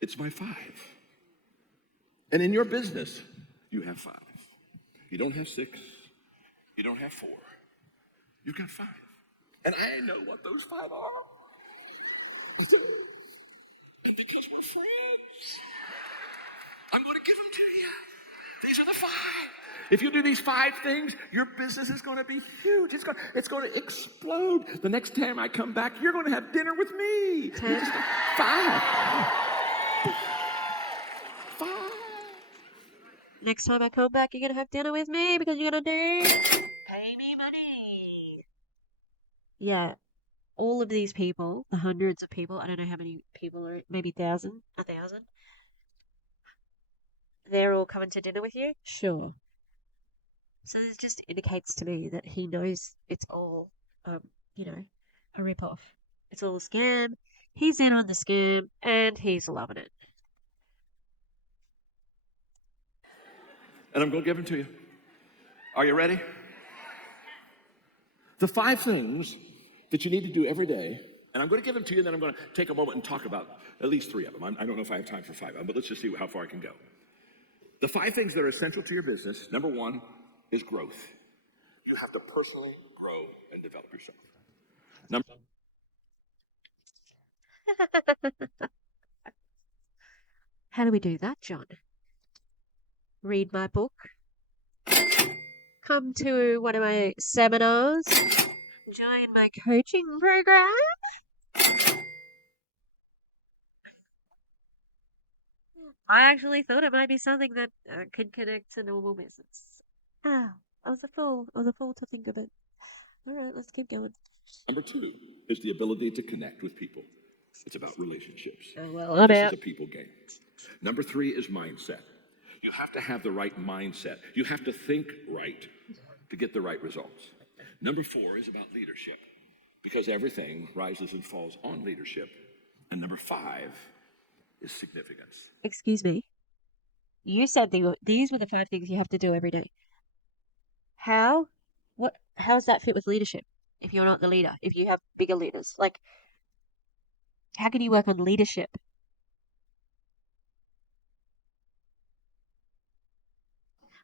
It's my 5. And in your business, you have 5. You don't have 6. You don't have 4. You've got 5. And I know what those 5 are. Because we're friends, I'm going to give them to you. These are the 5. If you do these 5 things, your business is going to be huge. It's going to explode. The next time I come back, you're going to have dinner with me. 5. 5. Next time I come back, you're gonna have dinner with me because you're gonna pay me money. Yeah, all of these people, the hundreds of people, I don't know how many people are, maybe 1,000, 1,000. They're all coming to dinner with you? Sure. So this just indicates to me that he knows it's all, you know, a rip-off. It's all a scam. He's in on the scam, and he's loving it. And I'm going to give them to you. Are you ready? The 5 things that you need to do every day, and I'm going to give them to you, and then I'm going to take a moment and talk about at least 3 of them. I don't know if I have time for 5 of them, but let's just see how far I can go. The 5 things that are essential to your business, number 1 is growth. You have to personally grow and develop yourself. How do we do that, John? Read my book. Come to one of my seminars. Join my coaching program. I actually thought it might be something that could connect to normal business. I was a fool. I was a fool to think of it. All right, let's keep going. Number 2 is the ability to connect with people. It's about relationships. Well, This is a people game. Number 3 is mindset. You have to have the right mindset. You have to think right to get the right results. Number 4 is about leadership, because everything rises and falls on leadership. And number 5 is significance. Excuse me. You said these were the 5 things you have to do every day. How? How does that fit with leadership? If you're not the leader, if you have bigger leaders, like, how can you work on leadership?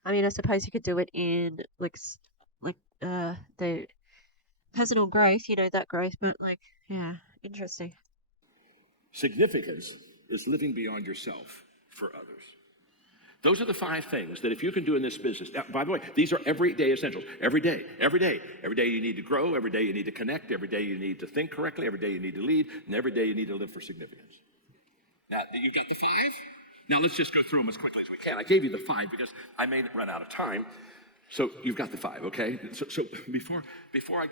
I mean, I suppose you could do it in the personal growth, that growth, but yeah, interesting. Significance is living beyond yourself for others. Those are the 5 things that if you can do in this business. Now, by the way, these are everyday essentials. Every day. Every day you need to grow. Every day you need to connect. Every day you need to think correctly. Every day you need to lead. And every day you need to live for significance. Now, you got the 5? Now, let's just go through them as quickly as we can. I gave you the 5 because I may run out of time. So you've got the 5, okay? So before I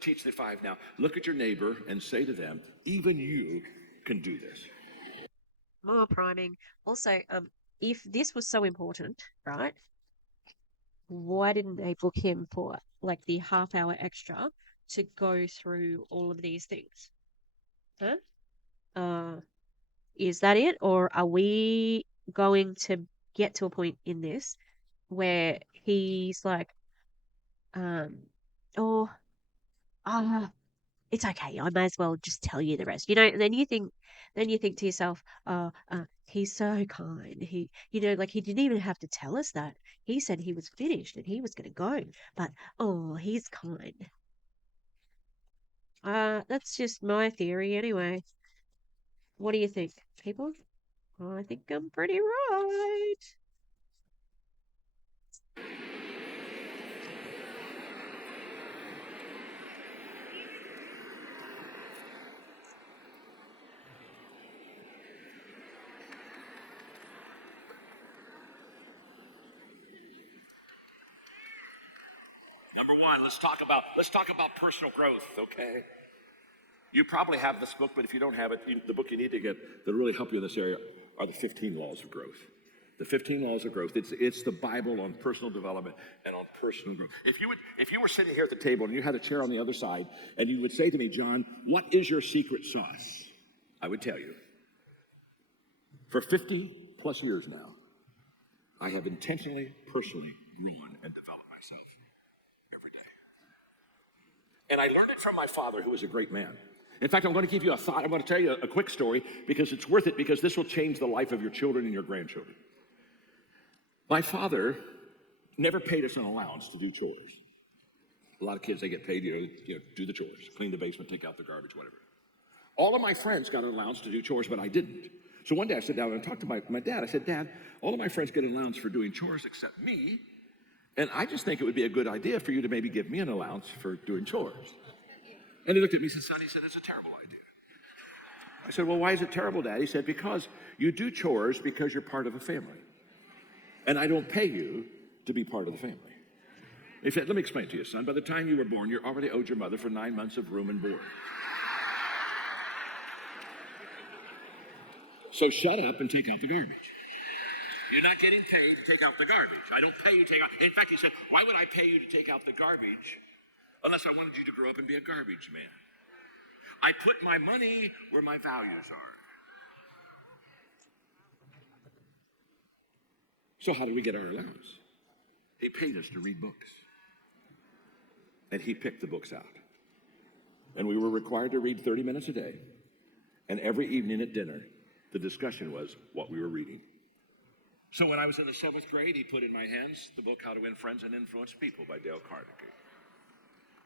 teach the 5 now, look at your neighbor and say to them, even you can do this. More priming. Also, if this was so important, right? Why didn't they book him for the half-hour extra to go through all of these things? Huh? Is that it, or are we going to get to a point in this where he's like, it's okay. I may as well just tell you the rest. And then you think to yourself, he's so kind. He didn't even have to tell us that. He said he was finished and he was going to go, but he's kind. That's just my theory anyway. What do you think, people? I think I'm pretty right. Number 1, let's talk about personal growth, okay? You probably have this book, but if you don't have it, the book you need to get that'll really help you in this area are the 15 Laws of Growth. The 15 Laws of Growth. It's the Bible on personal development and on personal growth. If you were sitting here at the table and you had a chair on the other side, and you would say to me, John, what is your secret sauce? I would tell you. For 50 plus years now, I have intentionally, personally grown and developed myself every day. And I learned it from my father, who was a great man. In fact, I'm going to give you a thought. I'm going to tell you a quick story because it's worth it, because this will change the life of your children and your grandchildren. My father never paid us an allowance to do chores. A lot of kids, they get paid, do the chores, clean the basement, take out the garbage, whatever. All of my friends got an allowance to do chores, but I didn't. So one day I sat down and talked to my dad. I said, Dad, all of my friends get an allowance for doing chores except me. And I just think it would be a good idea for you to maybe give me an allowance for doing chores. And he looked at me and said, Son, he said, it's a terrible idea. I said, well, why is it terrible, Dad? He said, because you do chores because you're part of a family. And I don't pay you to be part of the family. He said, let me explain to you, son. By the time you were born, you already owed your mother for 9 months of room and board. So shut up and take out the garbage. You're not getting paid to take out the garbage. I don't pay you to take out. In fact, he said, why would I pay you to take out the garbage unless I wanted you to grow up and be a garbage man? I put my money where my values are. So how did we get our allowance? He paid us to read books. And he picked the books out. And we were required to read 30 minutes a day. And every evening at dinner, the discussion was what we were reading. So when I was in the 7th grade, he put in my hands the book How to Win Friends and Influence People by Dale Carnegie.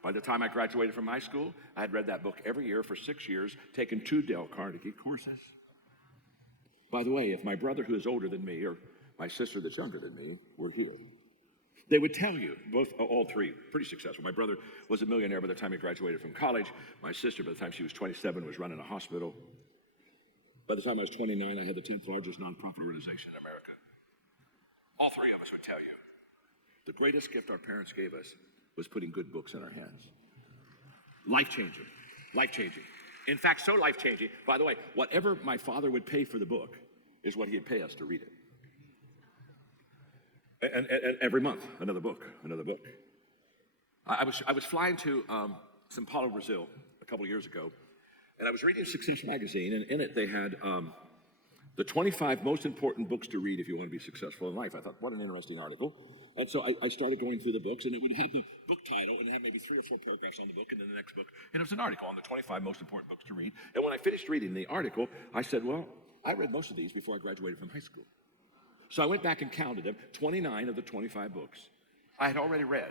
By the time I graduated from high school, I had read that book every year for 6 years, taken 2 Dale Carnegie courses. By the way, if my brother who is older than me or my sister that's younger than me were here, they would tell you, all three, pretty successful. My brother was a millionaire by the time he graduated from college. My sister, by the time she was 27, was running a hospital. By the time I was 29, I had the 10th largest nonprofit organization in America. All three of us would tell you, the greatest gift our parents gave us was putting good books in our hands. Life-changing, life-changing. In fact, so life-changing, by the way, whatever my father would pay for the book is what he'd pay us to read it. And every month, another book, another book. I was flying to Sao Paulo, Brazil, a couple of years ago, and I was reading Success Magazine, and in it they had the 25 most important books to read if you want to be successful in life. I thought, what an interesting article. And so I started going through the books, and it would have the book title, and it had maybe 3 or 4 paragraphs on the book, and then the next book. And it was an article on the 25 most important books to read. And when I finished reading the article, I said, well, I read most of these before I graduated from high school. So I went back and counted them, 29 of the 25 books I had already read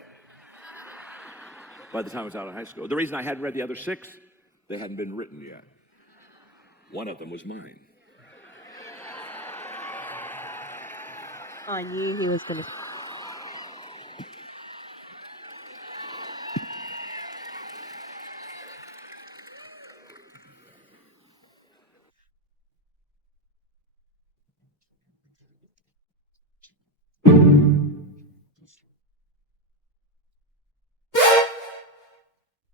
by the time I was out of high school. The reason I hadn't read the other 6, they hadn't been written yet. One of them was mine. I knew he was going to.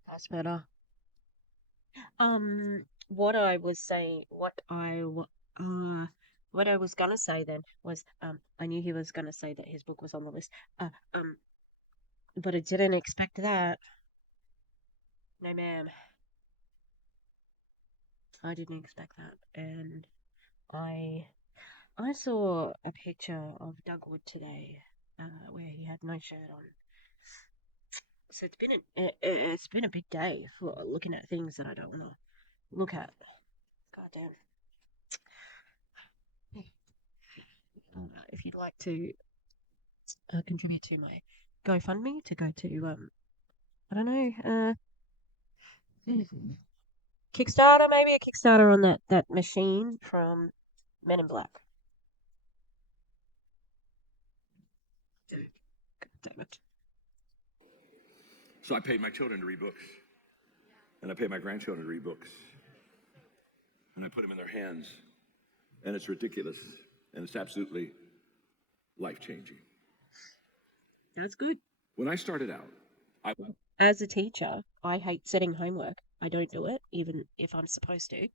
That's better. What I was saying, what I was gonna say then was, I knew he was gonna say that his book was on the list. But I didn't expect that. No, ma'am. I didn't expect that, and I saw a picture of Doug Wood today, where he had no shirt on. So it's been a big day for looking at things that I don't want to look at. God damn. If you'd like to contribute to my GoFundMe to go to I don't know, Kickstarter, maybe a Kickstarter on that machine from Men in Black. God damn it. So I paid my children to read books. And I paid my grandchildren to read books. And I put them in their hands. And it's ridiculous. And it's absolutely life-changing. That's good. When I started out, As a teacher, I hate setting homework. I don't do it, even if I'm supposed to.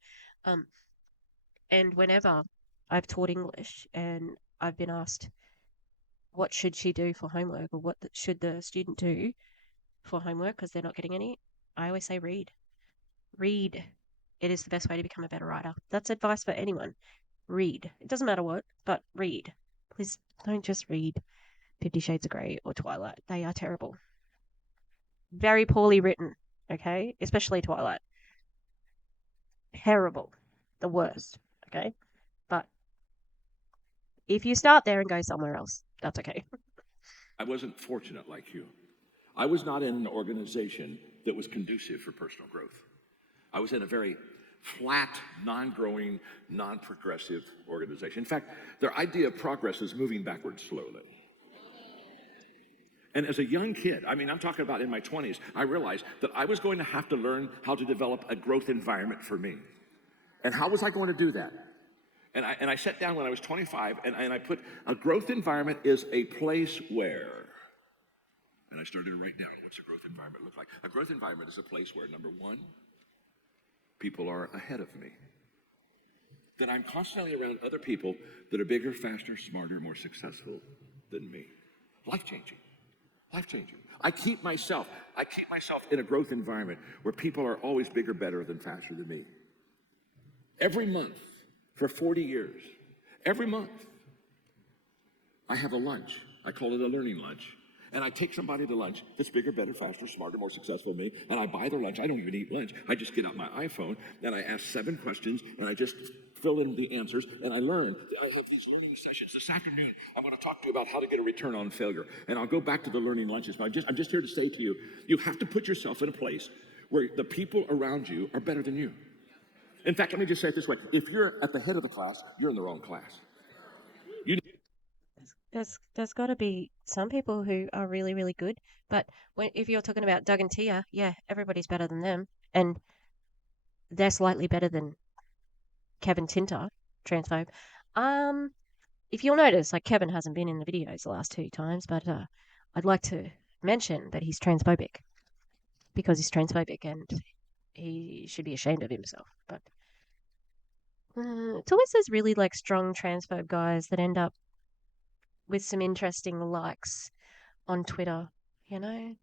And whenever I've taught English and I've been asked, what should she do for homework, or what should the student do for homework because they're not getting any, I always say read. Read. It is the best way to become a better writer. That's advice for anyone. Read. It doesn't matter what, but read. Please don't just read 50 Shades of Grey or Twilight. They are terrible. Very poorly written, okay? Especially Twilight. Terrible. The worst, okay? But if you start there and go somewhere else, that's okay. I wasn't fortunate like you. I was not in an organization that was conducive for personal growth. I was in a very flat, non-growing, non-progressive organization. In fact, their idea of progress is moving backwards slowly. And as a young kid, I mean, I'm talking about in my 20s, I realized that I was going to have to learn how to develop a growth environment for me. And how was I going to do that? And I sat down when I was 25 and I put a growth environment is a place where, and I started to write down what's a growth environment look like. A growth environment is a place where, number one, people are ahead of me. That I'm constantly around other people that are bigger, faster, smarter, more successful than me. Life-changing. Life-changing. I keep myself in a growth environment where people are always bigger, better, than faster than me. Every month for 40 years, every month, I have a lunch. I call it a learning lunch. And I take somebody to lunch that's bigger, better, faster, smarter, more successful than me, and I buy their lunch. I don't even eat lunch. I just get out my iPhone, and I ask 7 questions, and I just fill in the answers, and I learn. I have these learning sessions. This afternoon, I'm going to talk to you about how to get a return on failure. And I'll go back to the learning lunches, but I'm just here to say to you, you have to put yourself in a place where the people around you are better than you. In fact, let me just say it this way. If you're at the head of the class, you're in the wrong class. There's got to be some people who are really, really good. But if you're talking about Doug and Tia, yeah, everybody's better than them. And they're slightly better than Kevin Tinter, transphobe. If you'll notice, like Kevin hasn't been in the videos the last 2 times, but I'd like to mention that he's transphobic because he's transphobic and he should be ashamed of himself. But it's always those really like strong transphobe guys that end up with some interesting likes on Twitter, you know?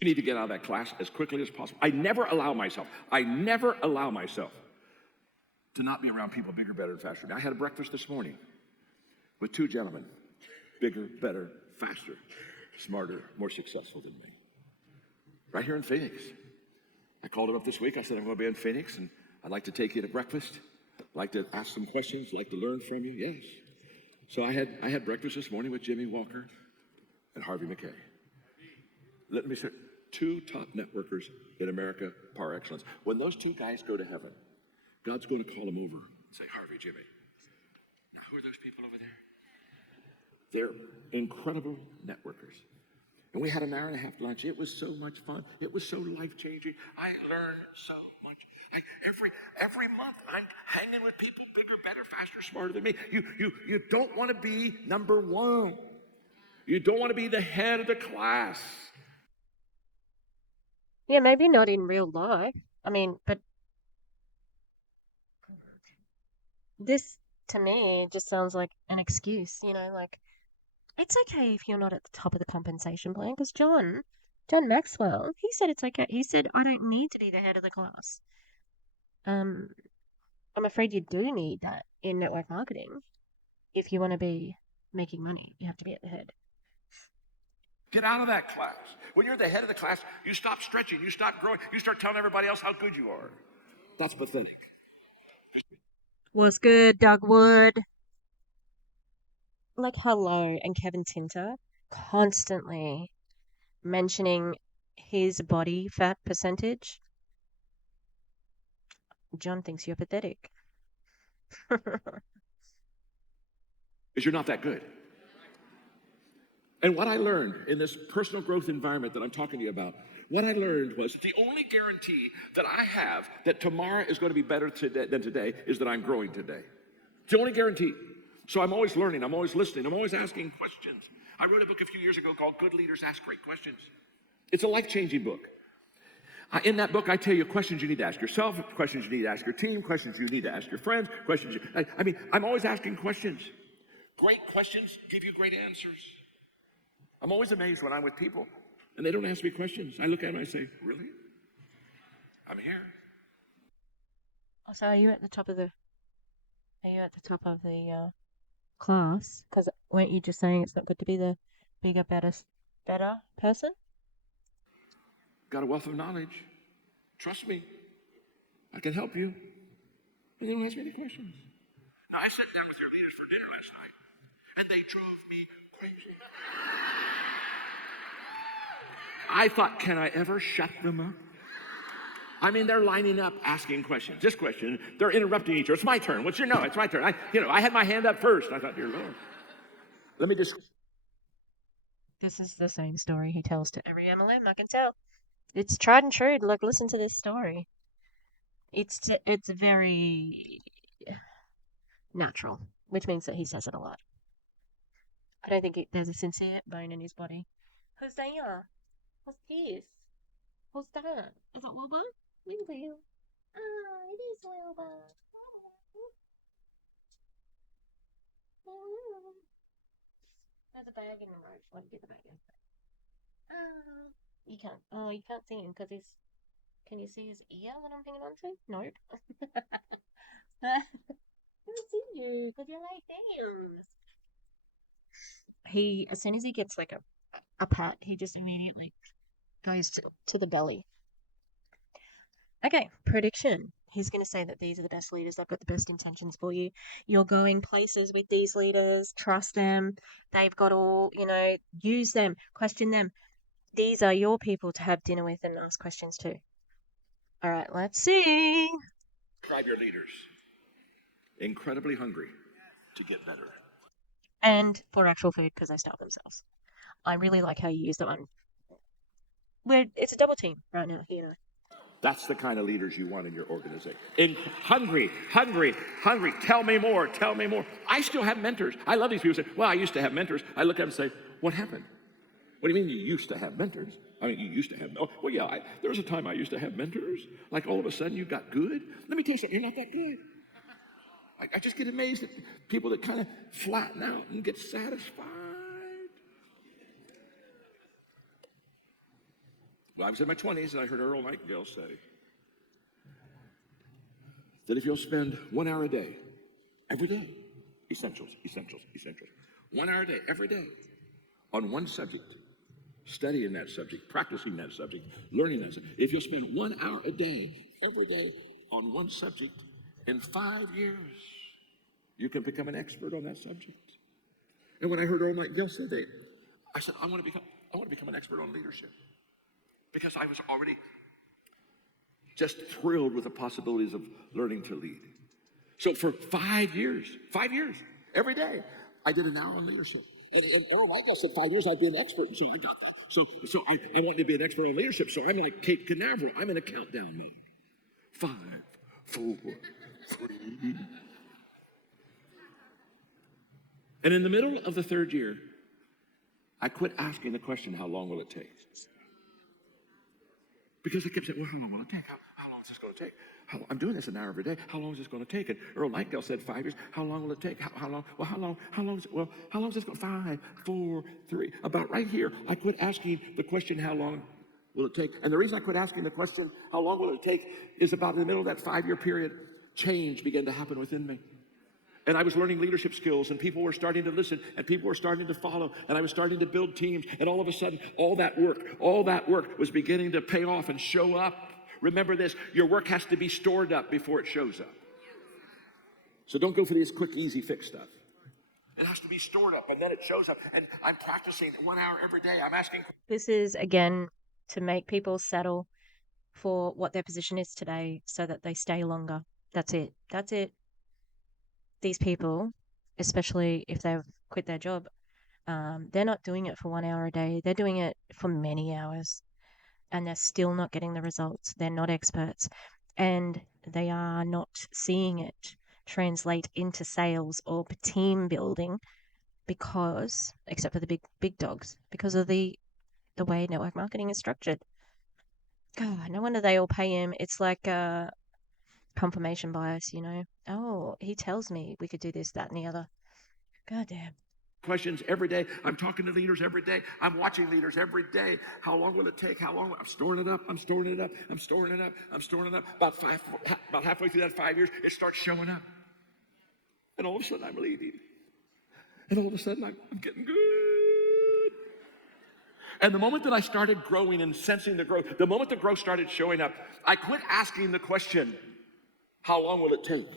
You need to get out of that class as quickly as possible. I never allow myself to not be around people bigger, better, and faster. I had a breakfast this morning with 2 gentlemen, bigger, better, faster, smarter, more successful than me, right here in Phoenix. I called them up this week. I said, I'm going to be in Phoenix, and I'd like to take you to breakfast. I'd like to ask some questions, like to learn from you. Yes. So I had breakfast this morning with Jimmy Walker and Harvey McKay. Let me say, 2 top networkers in America par excellence. When those 2 guys go to heaven, God's going to call them over and say, Harvey, Jimmy, now who are those people over there? They're incredible networkers. And we had an hour and a half lunch. It was so much fun. It was so life-changing. I learned so much. Every month, I'm hanging with people bigger, better, faster, smarter than me. You don't want to be number 1. You don't want to be the head of the class. Yeah, maybe not in real life. I mean, but this to me just sounds like an excuse, you know, like it's okay if you're not at the top of the compensation plan because John Maxwell, he said it's okay. He said I don't need to be the head of the class. I'm afraid you do need that in network marketing. If you want to be making money, you have to be at the head. Get out of that class. When you're the head of the class, you stop stretching, you stop growing, you start telling everybody else how good you are. That's pathetic. What's good, Doug Wood? Like Hello and Kevin Tinter constantly mentioning his body fat percentage. John thinks you're pathetic. Because you're not that good. And what I learned in this personal growth environment that I'm talking to you about, what I learned was the only guarantee that I have that tomorrow is going to be better than today is that I'm growing today. It's the only guarantee. So I'm always learning, I'm always listening, I'm always asking questions. I wrote a book a few years ago called Good Leaders Ask Great Questions. It's a life-changing book. In that book, I tell you questions you need to ask yourself, questions you need to ask your team, questions you need to ask your friends, I'm always asking questions. Great questions give you great answers. I'm always amazed when I'm with people and they don't ask me questions. I look at them and I say, really? I'm here. So are you at the top of the class? Because weren't you just saying it's not good to be the bigger, better person? Got a wealth of knowledge. Trust me. I can help you. And they don't ask me any questions. Now, I sat down with your leaders for dinner last night, and they drove me crazy. I thought, can I ever shut them up? I mean, they're lining up asking questions. This question, they're interrupting each other. It's my turn. What's your no? It's my turn. I had my hand up first. I thought, dear Lord. Let me just. This is the same story he tells to every MLM, I can tell. It's tried and true. Look, listen to this story. It's very natural, which means that he says it a lot. I don't think there's a sincere bone in his body. Who's there? Who's this? Who's that? Is that Wilbur? Wilbur. Oh, it is Wilbur. There's a bag in the road. Let me get the bag in. Oh, you can't. Oh, you can't see him because he's. Can you see his ear that I'm hanging on to? Nope. I see you because you're like there. He, as soon as he gets like a pat, he just immediately goes to the belly. Okay, prediction. He's going to say that these are the best leaders. They've got the best intentions for you. You're going places with these leaders. Trust them. They've got all, use them, question them. These are your people to have dinner with and ask questions to. All right, let's see. Describe your leaders. Incredibly hungry to get better. And for actual food because they starve themselves. I really like how you use that one. It's a double team right now, That's the kind of leaders you want in your organization. Hungry. Tell me more. I still have mentors. I love these people who say, well, I used to have mentors. I look at them and say, what happened? What do you mean you used to have mentors? I mean, you used to have, well, yeah, there was a time I used to have mentors. Like all of a sudden you got good. Let me tell you something, you're not that good. I just get amazed at people that kind of flatten out and get satisfied. Well, I was in my 20s and I heard Earl Nightingale say that if you'll spend 1 hour a day, every day, essentials, 1 hour a day, every day, on one subject, studying that subject, practicing that subject, learning that subject, if you'll spend 1 hour a day, every day, on one subject, in 5 years, you can become an expert on that subject. And when I heard Earl Nightingale say that, I said, I want to become an expert on leadership. Because I was already just thrilled with the possibilities of learning to lead. So for 5 years, every day, I did an hour on leadership. And Earl Nightingale said 5 years I'd be an expert. And so I wanted to be an expert on leadership. So I'm like Cape Canaveral. I'm in a countdown mode. 5, 4, 3. And in the middle of the 3rd year, I quit asking the question, how long will it take? Because I kept saying, well, how long will it take? How long is this going to take? I'm doing this an hour every day. How long is this going to take? And Earl Nightingale said 5 years. How long will it take? How long? Well, how long is it? Well, how long is this going to 5, 4, 3. About right here, I quit asking the question, how long will it take? And the reason I quit asking the question, how long will it take, is about in the middle of that 5-year period, change began to happen within me. And I was learning leadership skills, and people were starting to listen, and people were starting to follow, and I was starting to build teams, and all of a sudden, all that work was beginning to pay off and show up. Remember this, your work has to be stored up before it shows up. So don't go for these quick, easy fix stuff. It has to be stored up, and then it shows up, and I'm practicing 1 hour every day. I'm asking. This is, again, to make people settle for what their position is today so that they stay longer. That's it. These people, especially if they've quit their job, they're not doing it for 1 hour a day. They're doing it for many hours, and they're still not getting the results. They're not experts, and they are not seeing it translate into sales or team building because, except for the big dogs, because of the way network marketing is structured. God, no wonder they all pay him. It's like confirmation bias, Oh, he tells me we could do this, that, and the other. God damn. Questions every day. I'm talking to leaders every day. I'm watching leaders every day. How long will it take? How long? I'm storing it up. About halfway through that 5 years, it starts showing up. And all of a sudden, I'm leading. And all of a sudden, I'm getting good. And the moment that I started growing and sensing the growth, the moment the growth started showing up, I quit asking the question, how long will it take?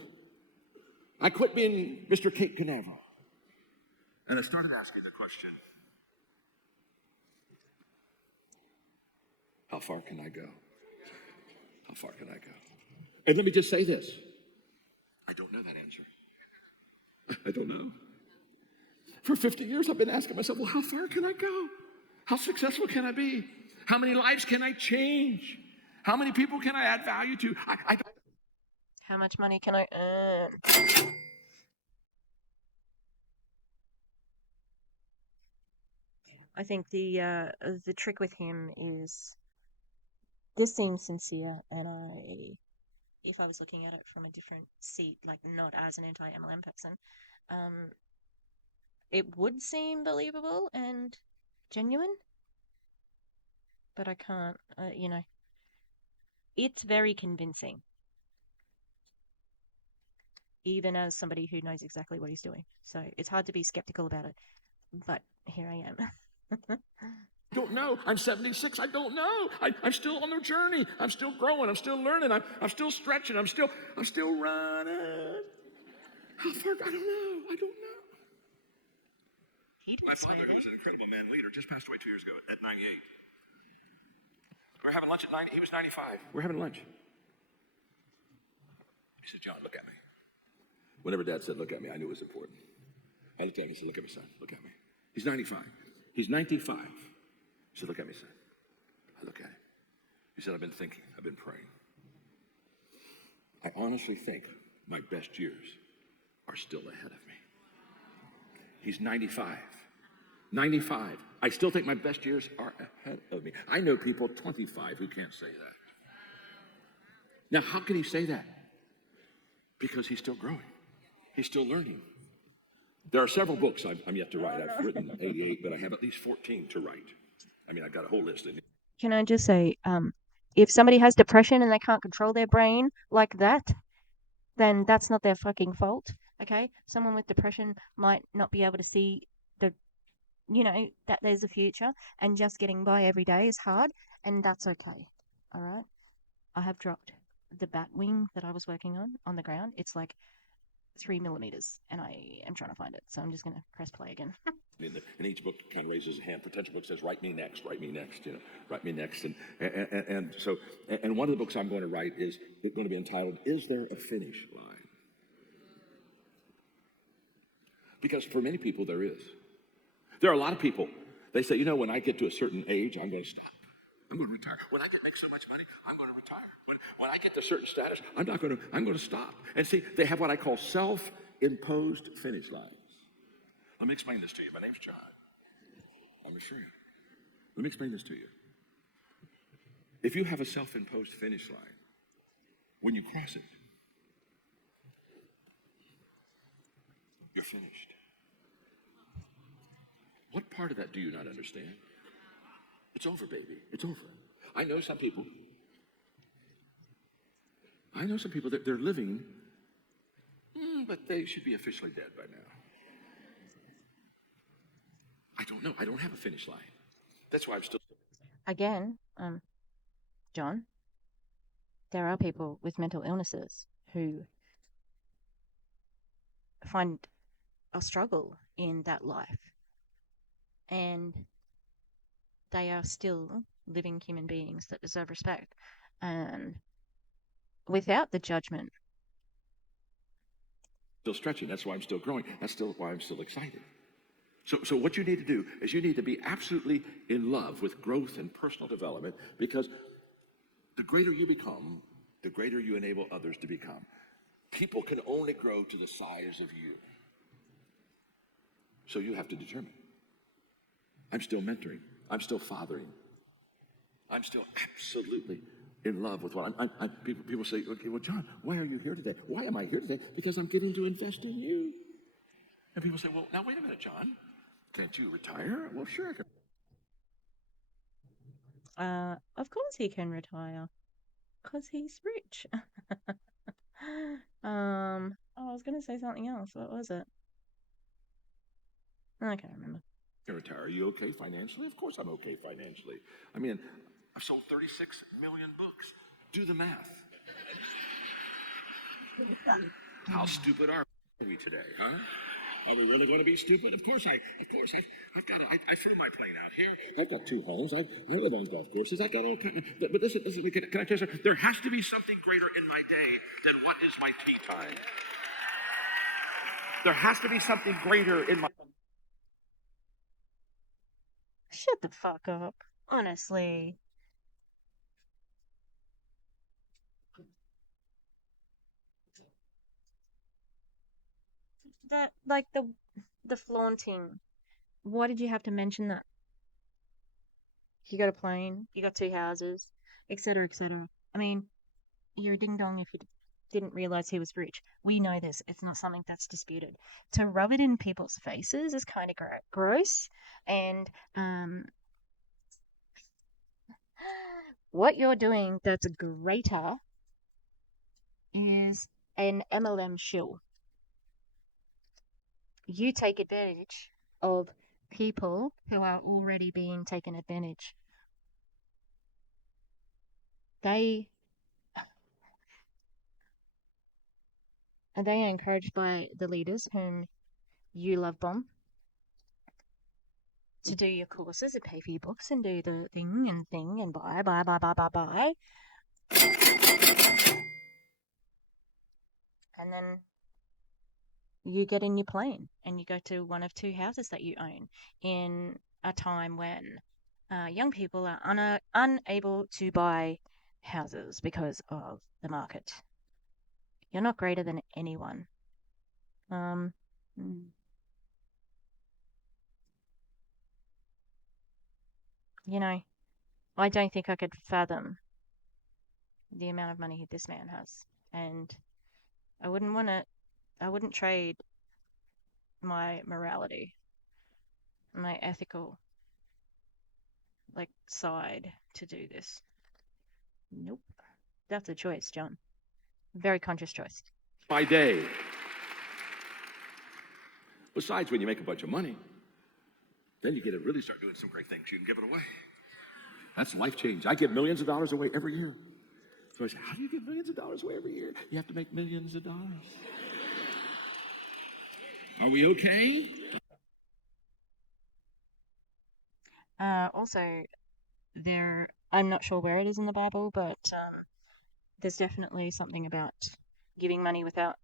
I quit being Mr. Cape Canaveral. And I started asking the question, how far can I go? How far can I go? And let me just say this. I don't know that answer. I don't know. For 50 years, I've been asking myself, well, how far can I go? How successful can I be? How many lives can I change? How many people can I add value to? I don't. How much money can I earn? I think the trick with him is this seems sincere, and if I was looking at it from a different seat, like not as an anti-MLM person, it would seem believable and genuine, but I can't, it's very convincing, even as somebody who knows exactly what he's doing. So it's hard to be skeptical about it, but here I am. I don't know. I'm 76. I don't know. I'm still on the journey. I'm still growing. I'm still learning. I'm still stretching. I'm still running. How far? I don't know. I don't know. My father, who was an incredible man leader, just passed away 2 years ago at 98. We were having lunch at 90. He was 95. We're having lunch. He said, John, look at me. Whenever Dad said, look at me, I knew it was important. I looked at him and said, look at me, son. Look at me. He's 95. He's 95. He said, look at me, son. I look at him. He said, I've been thinking. I've been praying. I honestly think my best years are still ahead of me. He's 95. 95. I still think my best years are ahead of me. I know people 25 who can't say that. Now, how can he say that? Because he's still growing. He's still learning. There are several books I'm yet to write. I've written 88, but I have at least 14 to write. I mean, I've got a whole list. Can I just say, if somebody has depression and they can't control their brain like that, then that's not their fucking fault, okay? Someone with depression might not be able to see that there's a future, and just getting by every day is hard, and that's okay, all right? I have dropped the bat wing that I was working on the ground. It's like 3 millimeters, and I am trying to find it, so I'm just going to press play again. And each book kind of raises a hand. Potential book says, write me next, write me next, write me next. And so one of the books I'm going to write is going to be entitled, Is There a Finish Line? Because for many people, there is. There are a lot of people, they say, when I get to a certain age, I'm going to stop. I'm going to retire. When I make so much money, I'm going to retire. When I get to a certain status, I'm going to stop. And see, they have what I call self-imposed finish lines. Let me explain this to you. My name's John. I'm going to show you. Let me explain this to you. If you have a self-imposed finish line, when you cross it, you're finished. What part of that do you not understand? It's over, baby. It's over. I know some people that they're living, but they should be officially dead by now. I don't know. I don't have a finish line. That's why I'm still. Again, John, there are people with mental illnesses who find a struggle in that life, and they are still living human beings that deserve respect, and without the judgment. Still stretching. That's why I'm still growing. That's still why I'm still excited. So what you need to do is you need to be absolutely in love with growth and personal development, because the greater you become, the greater you enable others to become. People can only grow to the size of you. So you have to determine. I'm still mentoring. I'm still fathering. I'm still absolutely in love with what people say, okay, well, John, why are you here today? Why am I here today? Because I'm getting to invest in you. And people say, well, now wait a minute, John. Can't you retire? Well, sure I can. Of course he can retire, because he's rich. I was going to say something else. What was it? I can't remember. Can retire. Are you okay financially? Of course I'm okay financially. I mean, I've sold 36 million books. Do the math. How stupid are we today, huh? Are we really going to be stupid? Of course, I've got, I flew my plane out here. I've got 2 homes. I live on golf courses. I've got all kinds of, but listen, can I tell you something? There has to be something greater in my day than what is my tea time. There has to be something greater in my... Shut the fuck up. Honestly. That, like, the flaunting. Why did you have to mention that? You got a plane, you got 2 houses, etc., etc. I mean, you're a ding dong if you didn't realize he was rich. We know this. It's not something that's disputed. To rub it in people's faces is kind of gross. And what you're doing that's greater is an MLM shill. You take advantage of people who are already being taken advantage. They are encouraged by the leaders whom you love bomb to do your courses and pay for your books and do the thing and buy. And then you get in your plane and you go to one of 2 houses that you own in a time when young people are unable to buy houses because of the market. You're not greater than anyone. You know, I don't think I could fathom the amount of money this man has. And I wouldn't trade my morality, my ethical, like, side to do this. Nope. That's a choice, John. Very conscious choice. My day. Besides, when you make a bunch of money, then you get to really start doing some great things. You can give it away. That's life change. I give millions of dollars away every year. So I say, how do you give millions of dollars away every year? You have to make millions of dollars. Are we okay? Also, I'm not sure where it is in the Bible, but there's definitely something about giving money without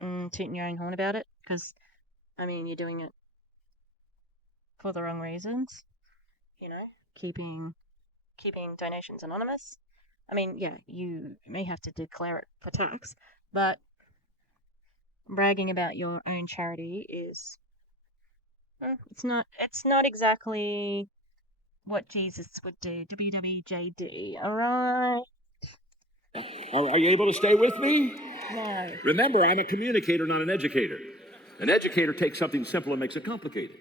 tooting your own horn about it. Because, I mean, you're doing it for the wrong reasons. You know, keeping donations anonymous. I mean, yeah, you may have to declare it for tax, but bragging about your own charity is it's not exactly what Jesus would do. WWJD, alright? Are you able to stay with me? No. Remember, I'm a communicator, not an educator. An educator takes something simple and makes it complicated.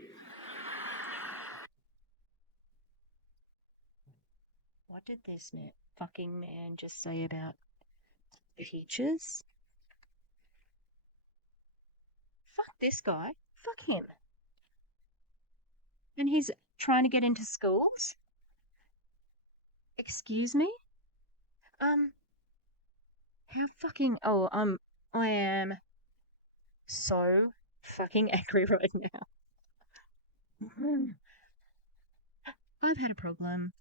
What did this fucking man just say about peaches? Fuck this guy. Fuck him. And he's trying to get into schools? Excuse me? How fucking... Oh, I am so fucking angry right now. I've had a problem,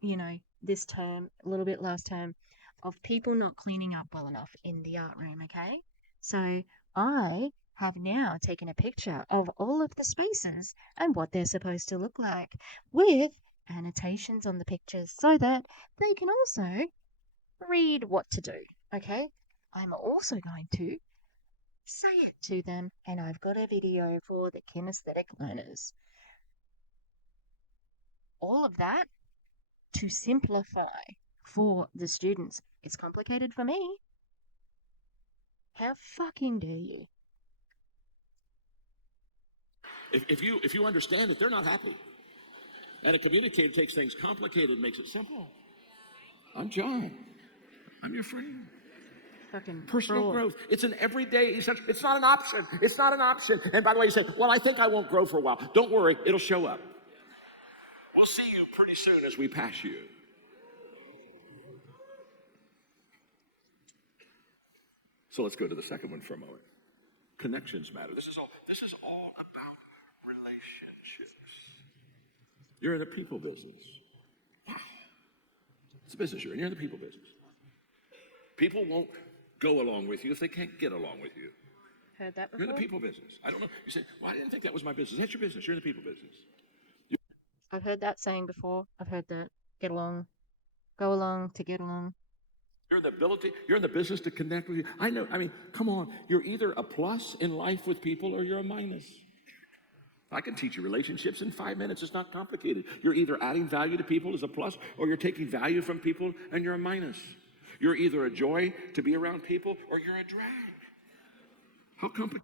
you know, this term, a little bit last term, of people not cleaning up well enough in the art room, okay? So I have now taken a picture of all of the spaces and what they're supposed to look like with annotations on the pictures so that they can also read what to do, okay? I'm also going to say it to them, and I've got a video for the kinesthetic learners. All of that to simplify for the students. It's complicated for me. How fucking dare you? If you understand that they're not happy, and a communicator takes things complicated and makes it simple. I'm John. I'm your friend. Fucking Personal fraud. growth. It's an everyday. It's not an option. It's not an option. And by the way, you say, well, I think I won't grow for a while. Don't worry, it'll show up. We'll see you pretty soon as we pass you. So let's go to the second one for a moment. Connections matter. This is all about relationships. You're in the people business. Wow. It's a business you're in. You're in the people business. People won't go along with you if they can't get along with you. Heard that You're before? in the people business. I don't know. You say, well, I didn't think that was my business. That's your business. You're in the people business. I've heard that saying before. I've heard that. Get along. Go along to get along. You're in the business to connect with you. I know, I mean, come on. You're either a plus in life with people or you're a minus. I can teach you relationships in 5 minutes. It's not complicated. You're either adding value to people as a plus or you're taking value from people and you're a minus. You're either a joy to be around people or you're a drag. How complicated?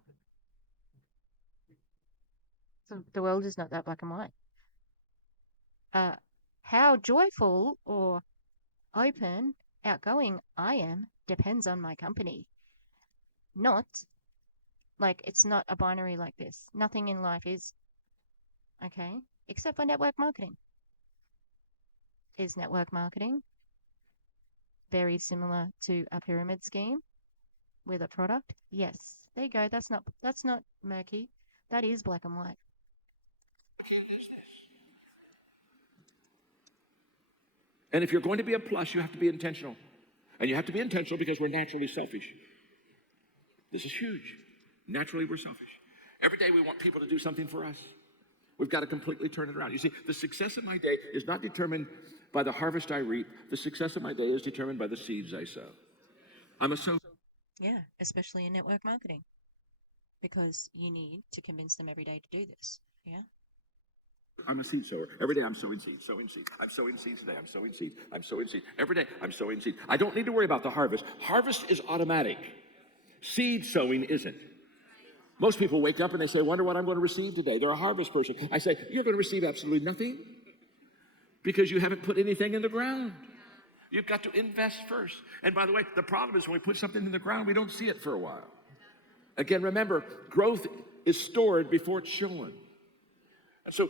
So the world is not that black and white. How joyful or open, outgoing I am depends on my company. Not like it's not a binary like this. Nothing in life is. Okay? Except for network marketing. Is network marketing very similar to a pyramid scheme with a product? Yes. There you go. That's not murky. That is black and white. And if you're going to be a plus, you have to be intentional. And you have to be intentional because we're naturally selfish. This is huge. Naturally, we're selfish. Every day we want people to do something for us. We've got to completely turn it around. You see, the success of my day is not determined by the harvest I reap. The success of my day is determined by the seeds I sow. I'm a sower. Yeah, especially in network marketing. Because you need to convince them every day to do this. Yeah? I'm a seed sower. Every day I'm sowing seeds, sowing seeds. I'm sowing seeds today. I'm sowing seeds. I'm sowing seeds. Every day I'm sowing seeds. I don't need to worry about the harvest. Harvest is automatic. Seed sowing isn't. Most people wake up and they say, wonder what I'm going to receive today. They're a harvest person. I say, you're going to receive absolutely nothing because you haven't put anything in the ground. You've got to invest first. And by the way, the problem is when we put something in the ground, we don't see it for a while. Again, remember, growth is stored before it's shown. And so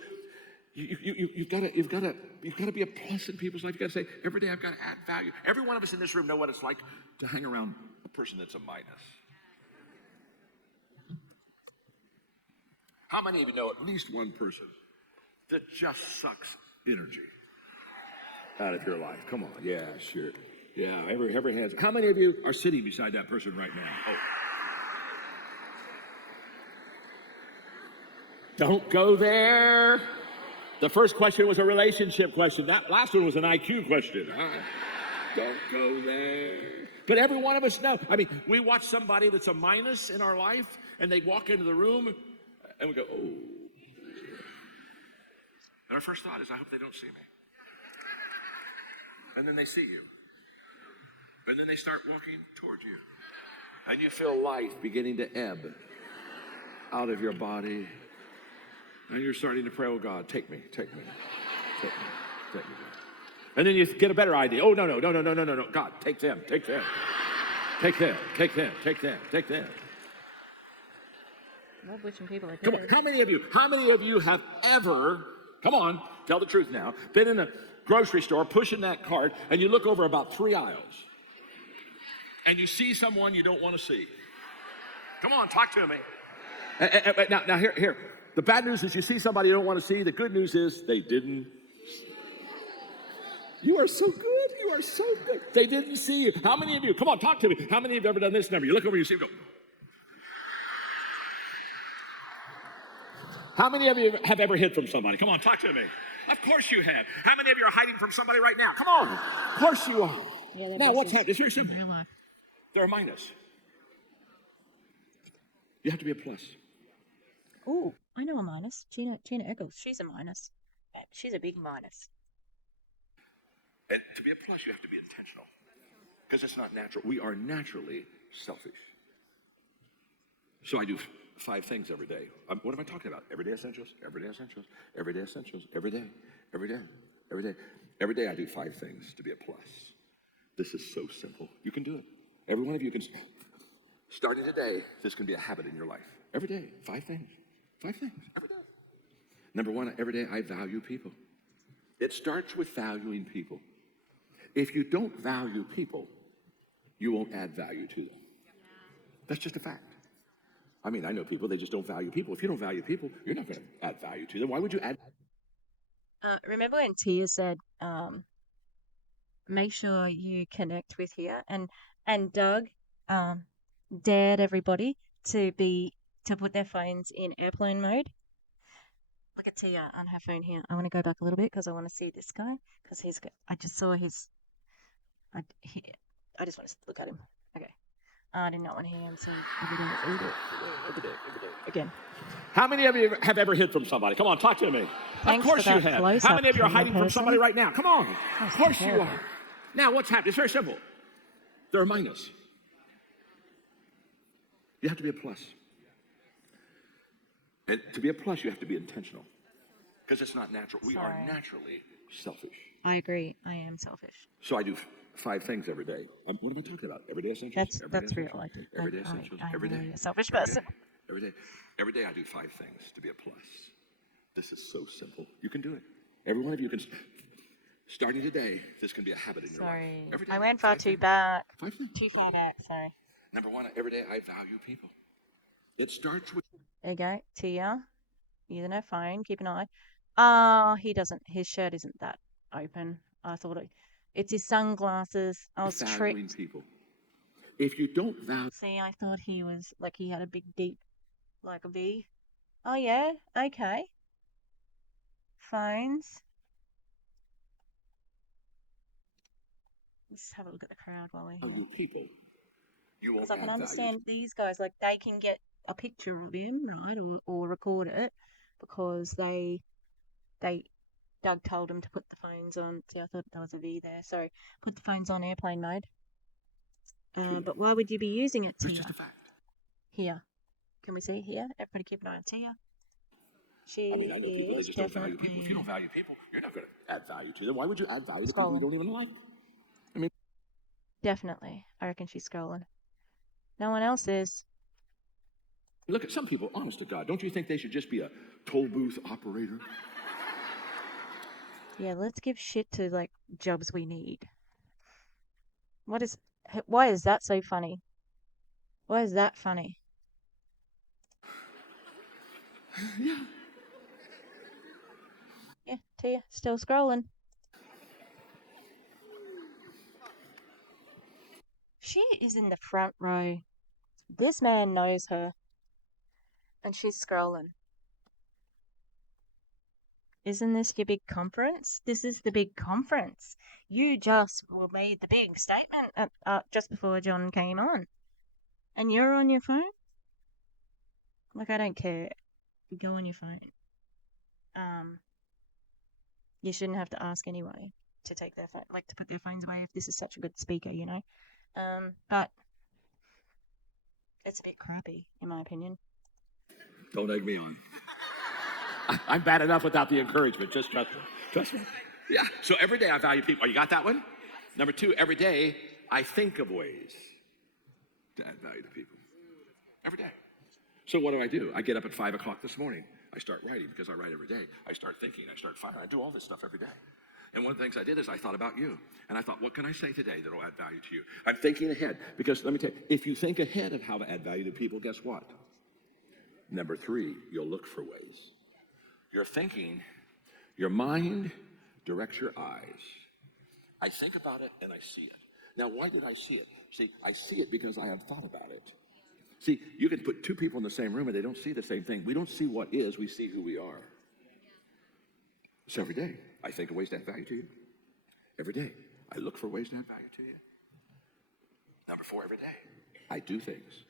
you've got to be a plus in people's life. You've got to say, every day I've got to add value. Every one of us in this room know what it's like to hang around a person that's a minus. How many of you know at least one person that just sucks energy out of your life? Come on. Yeah, sure. Yeah, every hands. How many of you are sitting beside that person right now? Oh. Don't go there. The first question was a relationship question. That last one was an IQ question. Don't go there. But every one of us know. I mean, we watch somebody that's a minus in our life, and they walk into the room, and we go, oh. And our first thought is, I hope they don't see me. And then they see you. And then they start walking towards you. And you feel life beginning to ebb out of your body. And you're starting to pray, oh God, take me, take me, take me, take me. And then you get a better idea. Oh, no. God, take them, take them. Take them, take them, take them, take them. Love wishing people are Come on, how many of you have ever, come on, tell the truth now, been in a grocery store pushing that cart and you look over about 3 aisles and you see someone you don't want to see? Come on, talk to me. Now here. The bad news is you see somebody you don't want to see. The good news is they didn't. You are so good. You are so good. They didn't see you. How many of you, come on, talk to me. How many of you have ever done this number? You look over and you see them go. How many of you have ever hid from somebody? Come on, talk to me. Of course you have. How many of you are hiding from somebody right now? Come on. Of course you are. Yeah, now, what's happening? It's very simple. They're a minus. You have to be a plus. Oh, I know a minus. Gina Eccles. She's a minus. She's a big minus. And to be a plus, you have to be intentional. Because it's not natural. We are naturally selfish. So I do 5 things every day. What am I talking about? Everyday essentials, everyday essentials, everyday essentials, every day, every day, every day. Every day I do 5 things to be a plus. This is so simple. You can do it. Every one of you can. Starting today, this can be a habit in your life. Every day, 5 things. 5 things, every day. Number 1, every day I value people. It starts with valuing people. If you don't value people, you won't add value to them. That's just a fact. I mean, I know people, they just don't value people. If you don't value people, you're not going to add value to them. Why would you add? Remember when Tia said, make sure you connect with here, and Doug dared everybody to put their phones in airplane mode. Look at Tia on her phone here. I want to go back a little bit because I want to see this guy because I just saw his. I just want to look at him. Okay. I did not want to hear him say every day, again. How many of you have ever hid from somebody? Come on, talk to me. Thanks Of course for you that have. close-up, How many of you are camera hiding from somebody person. right now? Come on. That's Of course you terrible. are. Now, what's happening? It's very simple. They're a minus. You have to be a plus. And to be a plus, you have to be intentional. Because it's not natural. We are Sorry. naturally selfish. I agree. I am selfish. So I do 5 things every day. What am I talking about? Everyday essentials? That's Everyday real. essentials? Everyday essentials? I'm Every day. really a selfish Every person. day. Every day. Every day I do 5 things to be a plus. This is so simple. You can do it. Every one of you can. Starting today, this can be a habit in your Sorry. life. Every day, I went far 5 too things. back. 5 things. Too far back, sorry. Number 1, every day I value people. It starts with. There you go. Tia, using her phone. Keep an eye. Oh, he doesn't. His shirt isn't that open. I thought it's his sunglasses. I was Valuing tricked. people. If you don't value. See, I thought he was like he had a big deep, like a V. Oh yeah, okay. Phones. Let's have a look at the crowd while we're here. People, you won't Because I can add understand these guys, like they can get a picture of him, right, or record it because Doug told them to put the phones on. See, I thought there was a V there. Sorry, put the phones on airplane mode. But why would you be using it, Tia? It's just a fact. Here, can we see here? Everybody keep an eye on Tia. She I mean, I know people that is just don't value definitely people. If you don't value people, you're not going to add value to them. Why would you add value to people you Scrolling. don't even like? Definitely. I reckon she's scrolling. No one else is. Look at some people, honest to God, don't you think they should just be a toll booth operator? Yeah, let's give shit to like jobs we need. Why is that so funny? Why is that funny? Yeah, Tia, still scrolling. She is in the front row. This man knows her. And she's scrolling. Isn't this your big conference? This is the big conference. You just made the big statement just before John came on. And you're on your phone? Like, I don't care. You go on your phone. You shouldn't have to ask anyway to take their phone, like to put their phones away if this is such a good speaker, you know. But it's a bit crappy, in my opinion. Don't egg me on. I'm bad enough without the encouragement. Just trust me. Trust me. Yeah. So every day I value people. Oh, you got that one? Number 2, every day I think of ways To add value to people. every day. So what do? I get up at 5 o'clock this morning. I start writing because I write every day. I start thinking. I start firing. I do all this stuff every day. And one of the things I did is I thought about you. And I thought, what can I say today that will add value to you? I'm thinking ahead. Because let me tell you, if you think ahead of how to add value to people, guess what? Number 3, you'll look for ways. Your thinking, your mind directs your eyes. I think about it and I see it. Now, why did I see it? See, I see it because I have thought about it. See, you can put 2 people in the same room and they don't see the same thing. We don't see what is, we see who we are. So every day, I think of ways to add value to you. Every day, I look for ways to add value to you. Number 4, every day, I do things.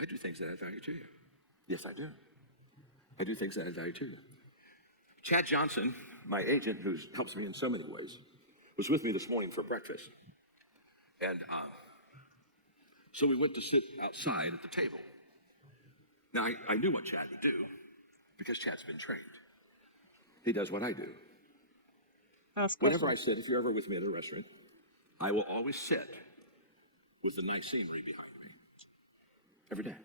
I do things that add value to you. Yes, I do. I do things that add value to you. Chad Johnson, my agent, who helps me in so many ways, was with me this morning for breakfast. And so we went to sit outside at the table. Now, I knew what Chad would do because Chad's been trained. He does what I do. Whenever I sit, if you're ever with me at a restaurant, I will always sit with the nice scenery behind me. Every day.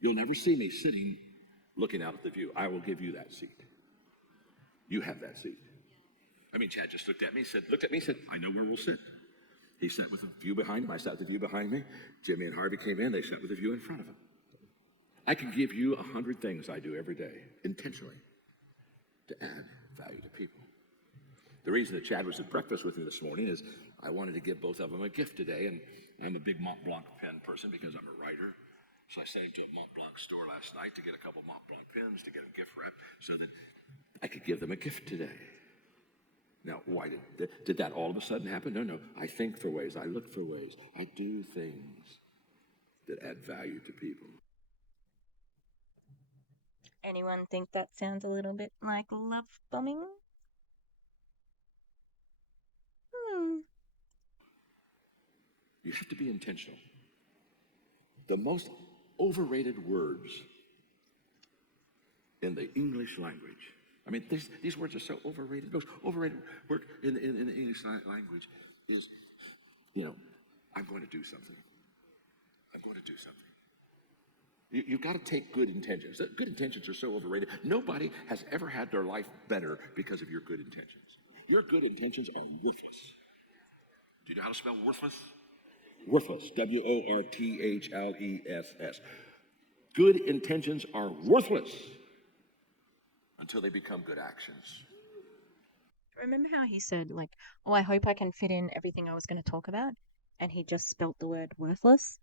You'll never see me sitting looking out at the view. I will give you that seat. You have that seat. I mean, Chad just looked at me, said, I know where we'll sit. He sat with the view behind him. I sat with the view behind me. Jimmy and Harvey came in. They sat with the view in front of him. I can give you 100 things I do every day, intentionally, to add value to people. The reason that Chad was at breakfast with me this morning is I wanted to give both of them a gift today, and I'm a big Mont Blanc pen person because I'm a writer. So I sent him to a Mont Blanc store last night to get a couple Mont Blanc pens to get them gift wrapped so that I could give them a gift today. Now, why did that all of a sudden happen? No. I think for ways. I look for ways. I do things that add value to people. Anyone think that sounds a little bit like love bombing? You have to be intentional. The most overrated words in the English language. I mean, these words are so overrated. The most overrated word in the English language is, I'm going to do something. I'm going to do something. You've got to take good intentions. Good intentions are so overrated. Nobody has ever had their life better because of your good intentions. Your good intentions are worthless. Do you know how to spell worthless? Worthless. W-O-R-T-H-L-E-S-S. Good intentions are worthless until they become good actions. Remember how he said, like, oh, I hope I can fit in everything I was going to talk about? And he just spelt the word worthless?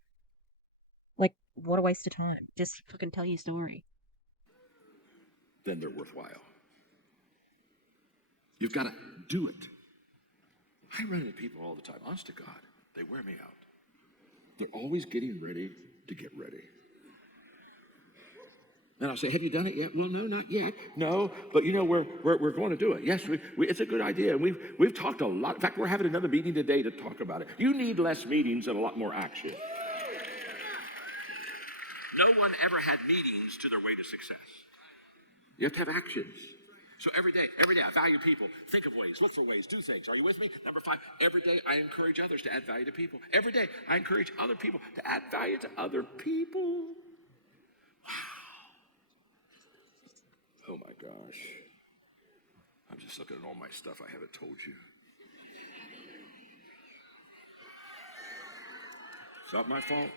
Like, what a waste of time. Just fucking tell your story. Then they're worthwhile. You've got to do it. I run into people all the time, honest to God. They wear me out. They're always getting ready to get ready. And I'll say, have you done it yet? Well, no, not yet. No, but we're going to do it. Yes, it's a good idea. And we've talked a lot. In fact, we're having another meeting today to talk about it. You need less meetings and a lot more action. No one ever had meetings to their way to success. You have to have actions. So every day I value people. Think of ways, look for ways, do things. Are you with me? Number 5, every day I encourage others to add value to people. Every day I encourage other people to add value to other people. Wow. Oh my gosh. I'm just looking at all my stuff I haven't told you. It's not my fault.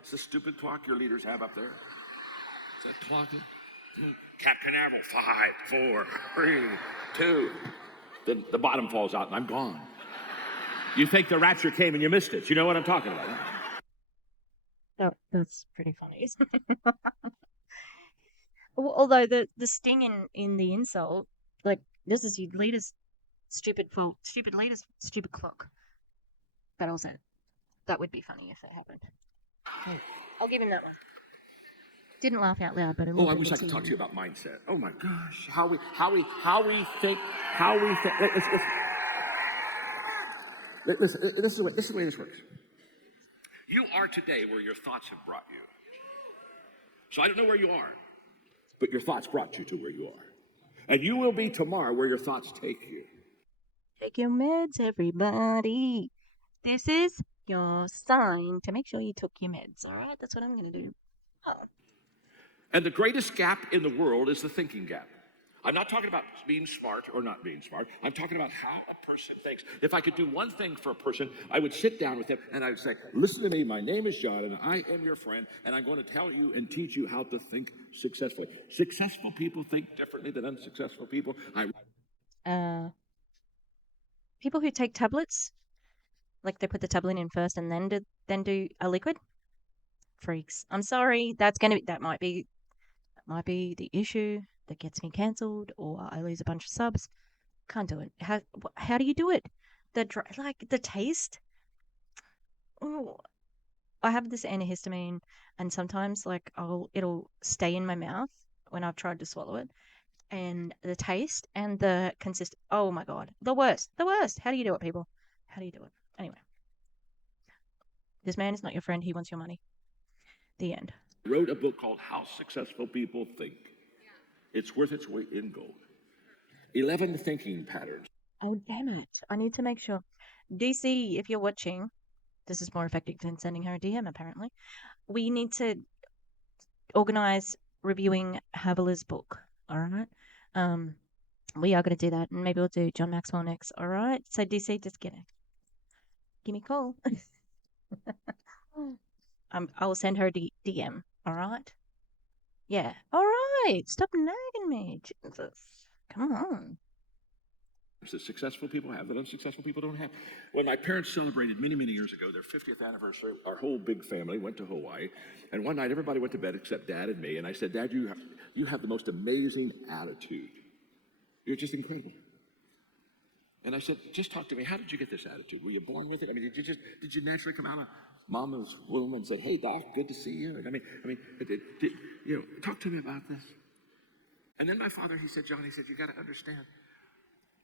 It's the stupid clock your leaders have up there. Is that clock? Cat Canaveral, 5, 4, 3, 2. Then the bottom falls out and I'm gone. You think the rapture came and you missed it. You know what I'm talking about. That's pretty funny. Although the sting in the insult, like, this is your leader's stupid fault. Stupid leader's stupid clock. But also, that would be funny if it happened. I'll give him that one. Didn't laugh out loud, but I wish I could talk to you about mindset. Oh my gosh, how we think. Listen, this is the way this works. You are today where your thoughts have brought you. So I don't know where you are, but your thoughts brought you to where you are, and you will be tomorrow where your thoughts take you. Take your meds, everybody. This is your sign to make sure you took your meds. All right, that's what I'm gonna do. Oh. And the greatest gap in the world is the thinking gap. I'm not talking about being smart or not being smart. I'm talking about how a person thinks. If I could do one thing for a person, I would sit down with them and I would say, listen to me, my name is John and I am your friend and I'm going to tell you and teach you how to think successfully. Successful people think differently than unsuccessful people. People who take tablets, like they put the tablet in first and then do a liquid, freaks. I'm sorry, that might be the issue that gets me cancelled, or I lose a bunch of subs. Can't do it. How do you do it? The taste. Oh, I have this antihistamine, and sometimes it'll stay in my mouth when I've tried to swallow it, and the taste and the oh my god, the worst. How do you do it, people? How do you do it? Anyway, this man is not your friend. He wants your money. The end. Wrote a book called How Successful People Think. It's worth its weight in gold. 11 thinking patterns. Oh, damn it. I need to make sure. DeeCee, if you're watching, this is more effective than sending her a DM, apparently. We need to organize reviewing Havela's book, all right? We are going to do that, and maybe we'll do John Maxwell next, all right? So, DeeCee, just give me a call. I will send her a DM, all right? Yeah. All right. Stop nagging me. Jesus. Come on. That successful people have that unsuccessful people don't have. When my parents celebrated many, many years ago their 50th anniversary, our whole big family went to Hawaii. And one night everybody went to bed except Dad and me. And I said, Dad, you have the most amazing attitude. You're just incredible. And I said, just talk to me. How did you get this attitude? Were you born with it? I mean, did you naturally come out of Mama's womb and said, hey, Doc, good to see you? Talk to me about this. And then my father, he said, John, he said, you got to understand.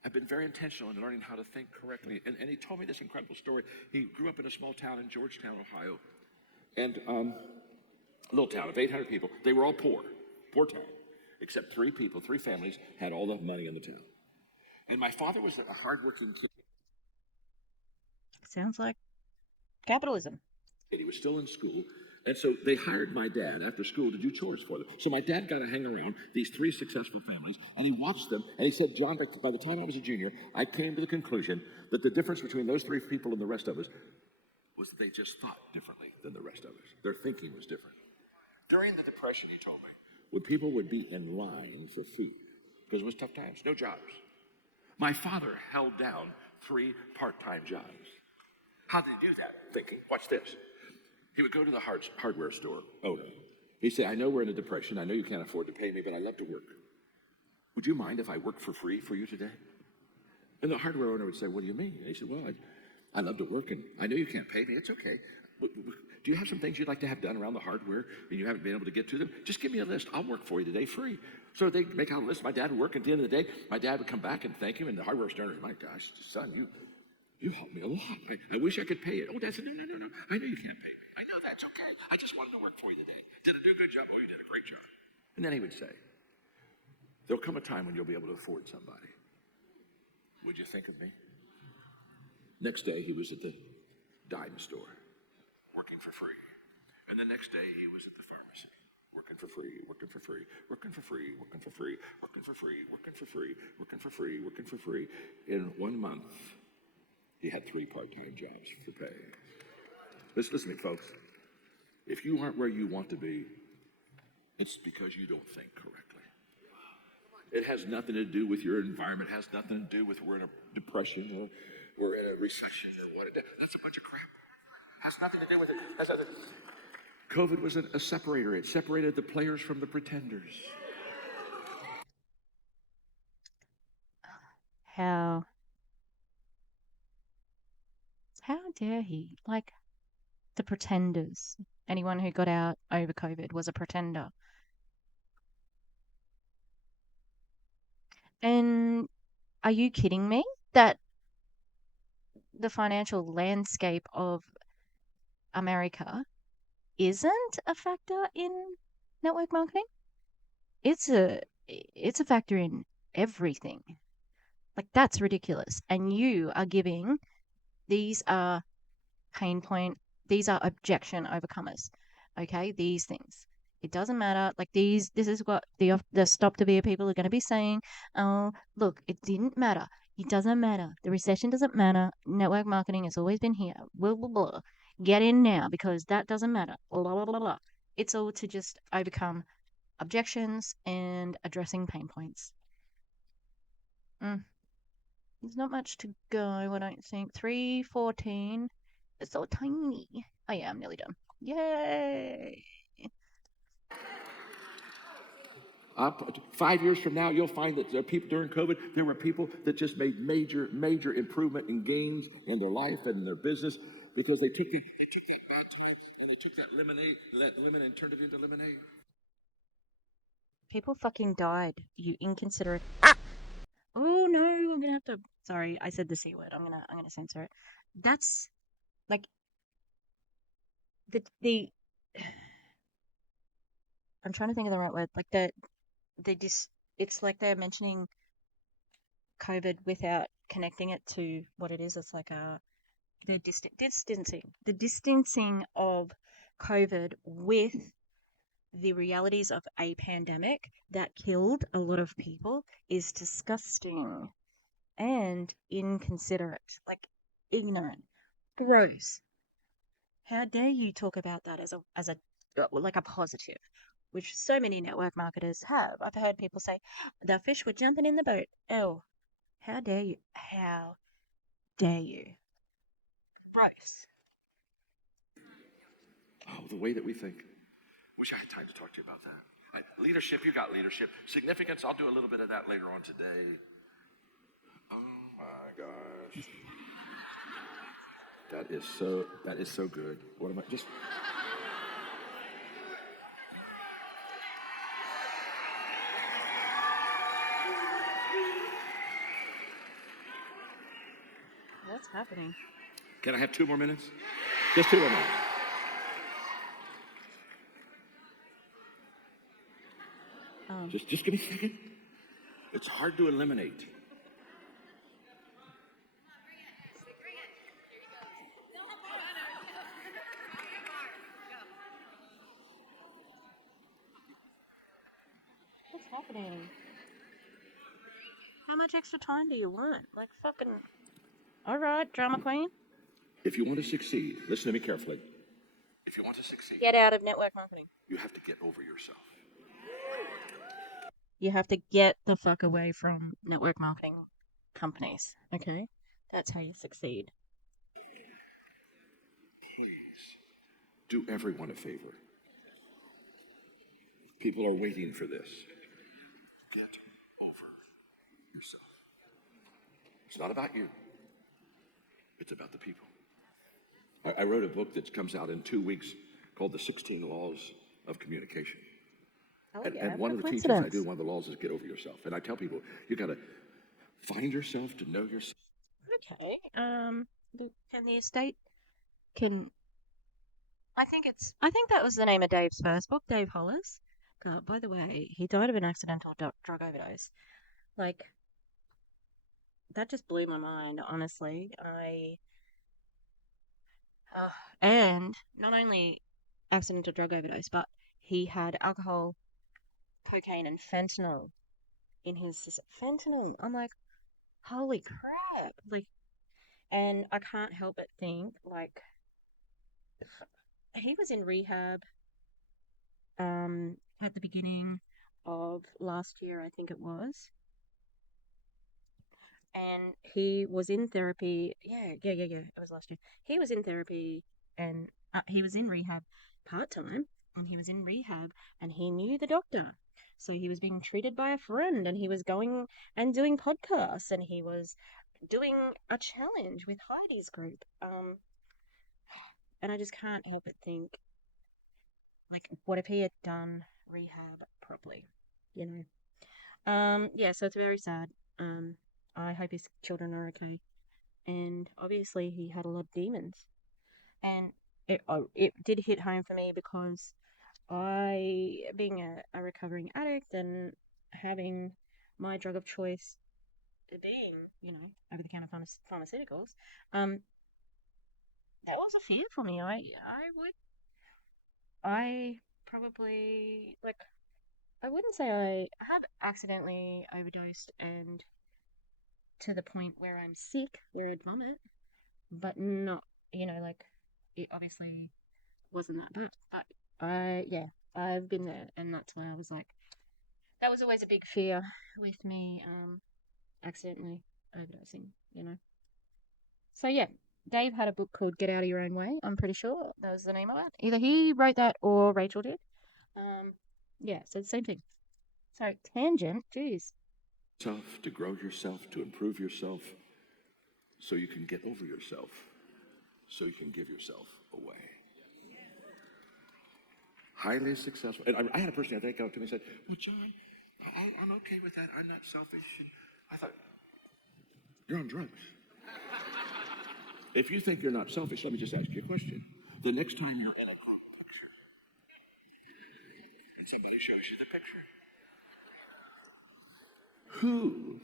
I've been very intentional in learning how to think correctly. And he told me this incredible story. He grew up in a small town in Georgetown, Ohio. And a little town of 800 people. They were all poor town. Except three families had all the money in the town. And my father was a hardworking kid. Sounds like capitalism. He was still in school. And so they hired my dad after school to do chores for them. So my dad got to hang around these three successful families, and he watched them, and he said, John, by the time I was a junior, I came to the conclusion that the difference between those three people and the rest of us was that they just thought differently than the rest of us. Their thinking was different. During the Depression, he told me, when people would be in line for food, because it was tough times, no jobs, my father held down 3 part-time jobs. How did he do that? Thinking, watch this. He would go to the hardware store owner. He'd say, I know we're in a depression. I know you can't afford to pay me, but I love to work. Would you mind if I work for free for you today? And the hardware owner would say, what do you mean? And he said, well, I love to work, and I know you can't pay me. It's okay. Do you have some things you'd like to have done around the hardware and you haven't been able to get to them? Just give me a list. I'll work for you today free. So they'd make out a list. My dad would work. At the end of the day, my dad would come back and thank him, and the hardware store owner, my gosh, son, you helped me a lot. I wish I could pay it. Oh, Dad said, no. I know you can't pay me. I know that's okay. I just wanted to work for you today. Did I do a good job? Oh, you did a great job. And then he would say, there'll come a time when you'll be able to afford somebody. Would you think of me? Next day, he was at the dime store, working for free. And the next day, he was at the pharmacy, working for free. In 1 month, he had 3 part-time jobs for pay. Listen to me, folks. If you aren't where you want to be, it's because you don't think correctly. It has nothing to do with your environment. It has nothing to do with we're in a depression or we're in a recession or what. That's a bunch of crap. It has nothing to do with it. COVID was a separator. It separated the players from the pretenders. How dare he? Like, the pretenders. Anyone who got out over COVID was a pretender. And are you kidding me? That the financial landscape of America isn't a factor in network marketing? It's a factor in everything. Like, that's ridiculous. And you are giving, these are these are objection overcomers. Okay, these things. It doesn't matter. Like, this is what the Optavia people are going to be saying. Oh, look, it didn't matter. It doesn't matter. The recession doesn't matter. Network marketing has always been here. Blah, blah, blah. Get in now because that doesn't matter. Blah, blah, blah, blah. It's all to just overcome objections and addressing pain points. There's not much to go, I don't think. 3:14. It's so tiny. Oh yeah, I'm nearly done. Yay! 5 years from now, you'll find that people during COVID, there were people that just made major improvement and gains in their life and in their business because they took that bad time and they took that lemon and turned it into lemonade. People fucking died, you inconsiderate. Oh no, I'm gonna have to. Sorry, I said the C word. I'm gonna censor it. That's like the. I'm trying to think of the right word. Like it's like they're mentioning COVID without connecting it to what it is. It's like the distancing of COVID with the realities of a pandemic that killed a lot of people is disgusting and inconsiderate, like ignorant, gross. How dare you talk about that as a like a positive which so many network marketers have. I've heard people say, the fish were jumping in the boat. Oh, how dare you? How dare you? Gross. Oh, the way that we think. Wish I had time to talk to you about that. Leadership, you got leadership. Significance, I'll do a little bit of that later on today. Oh my gosh. That is so good. What am I just What's happening? Can I have 2 more minutes? Just 2 more minutes. Just give me a second. It's hard to eliminate. What's happening? How much extra time do you want? Like fucking. All right, drama queen. If you want to succeed, listen to me carefully. If you want to succeed, Get out of network marketing. you have to get over yourself. You have to get the fuck away from network marketing companies, okay? That's how you succeed. Please do everyone a favor. People are waiting for this. Get over yourself. It's not about you. It's about the people. I wrote a book that comes out in 2 weeks called The 16 Laws of Communication. Oh, And one of the teachings I do, one of the laws is get over yourself. And I tell people, you got to find yourself, to know yourself. Okay. Can the estate I think that was the name of Dave's first book, Dave Hollis. God, by the way, he died of an accidental drug overdose. Like, that just blew my mind, honestly. And not only accidental drug overdose, but he had alcohol, cocaine, and fentanyl in his system. Fentanyl. I'm like, holy crap! Like, and I can't help but think, like, he was in rehab, at the beginning of last year, I think it was, and he was in therapy. Yeah. It was last year. He was in therapy, and he was in rehab part time, and he was in rehab, and he knew the doctor. So he was being treated by a friend, and he was going and doing podcasts, and he was doing a challenge with Heidi's group. And I just can't help but think, like, what if he had done rehab properly? You know. Yeah. So it's very sad. I hope his children are okay. And obviously, he had a lot of demons, and it did hit home for me because being a recovering addict and having my drug of choice being, over-the-counter pharmaceuticals, that was a fear for me. I probably, like, I wouldn't say I have accidentally overdosed and to the point where I'm sick, where I'd vomit, but not, like, it obviously wasn't that bad. But yeah, I've been there, and that's why I was like, that was always a big fear with me, accidentally overdosing. So yeah, Dave had a book called Get Out of Your Own Way. I'm pretty sure that was the name of it. Either he wrote that or Rachel did. Yeah, so the same thing. Sorry, tangent, jeez. To grow yourself, to improve yourself, so you can get over yourself, so you can give yourself away. Highly successful. And I had a person, I think, come to me and said, well, John, I'm okay with that. I'm not selfish. And I thought, you're on drugs. If you think you're not selfish, let me just ask you a question. The next time you're in a group picture, and somebody shows you the picture, who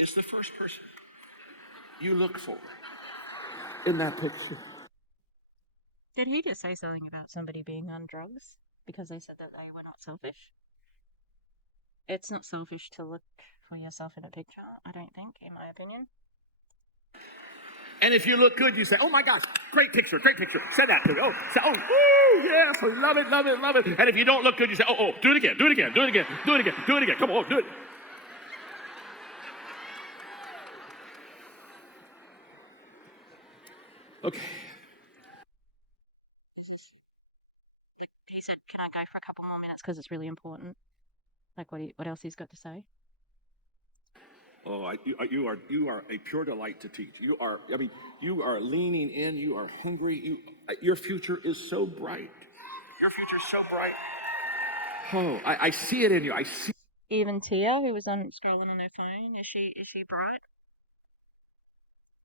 is the first person you look for in that picture? Did he just say something about somebody being on drugs because they said that they were not selfish? It's not selfish to look for yourself in a picture, I don't think, in my opinion. And if you look good, you say, oh my gosh, great picture, great picture. Send that to me. Oh, say, oh, woo, yes, I love it, love it, love it. And if you don't look good, you say, oh, do it again, do it again, do it again, do it again, do it again. Come on, do it. Okay. He said, "Can I go for a couple more minutes because it's really important?" Like, what else he's got to say? Oh, you are a pure delight to teach. You are, I mean, you are leaning in. You are hungry. Your future is so bright. Your future is so bright. Oh, I see it in you. I see Even Tia, who was scrolling on her phone, is she bright?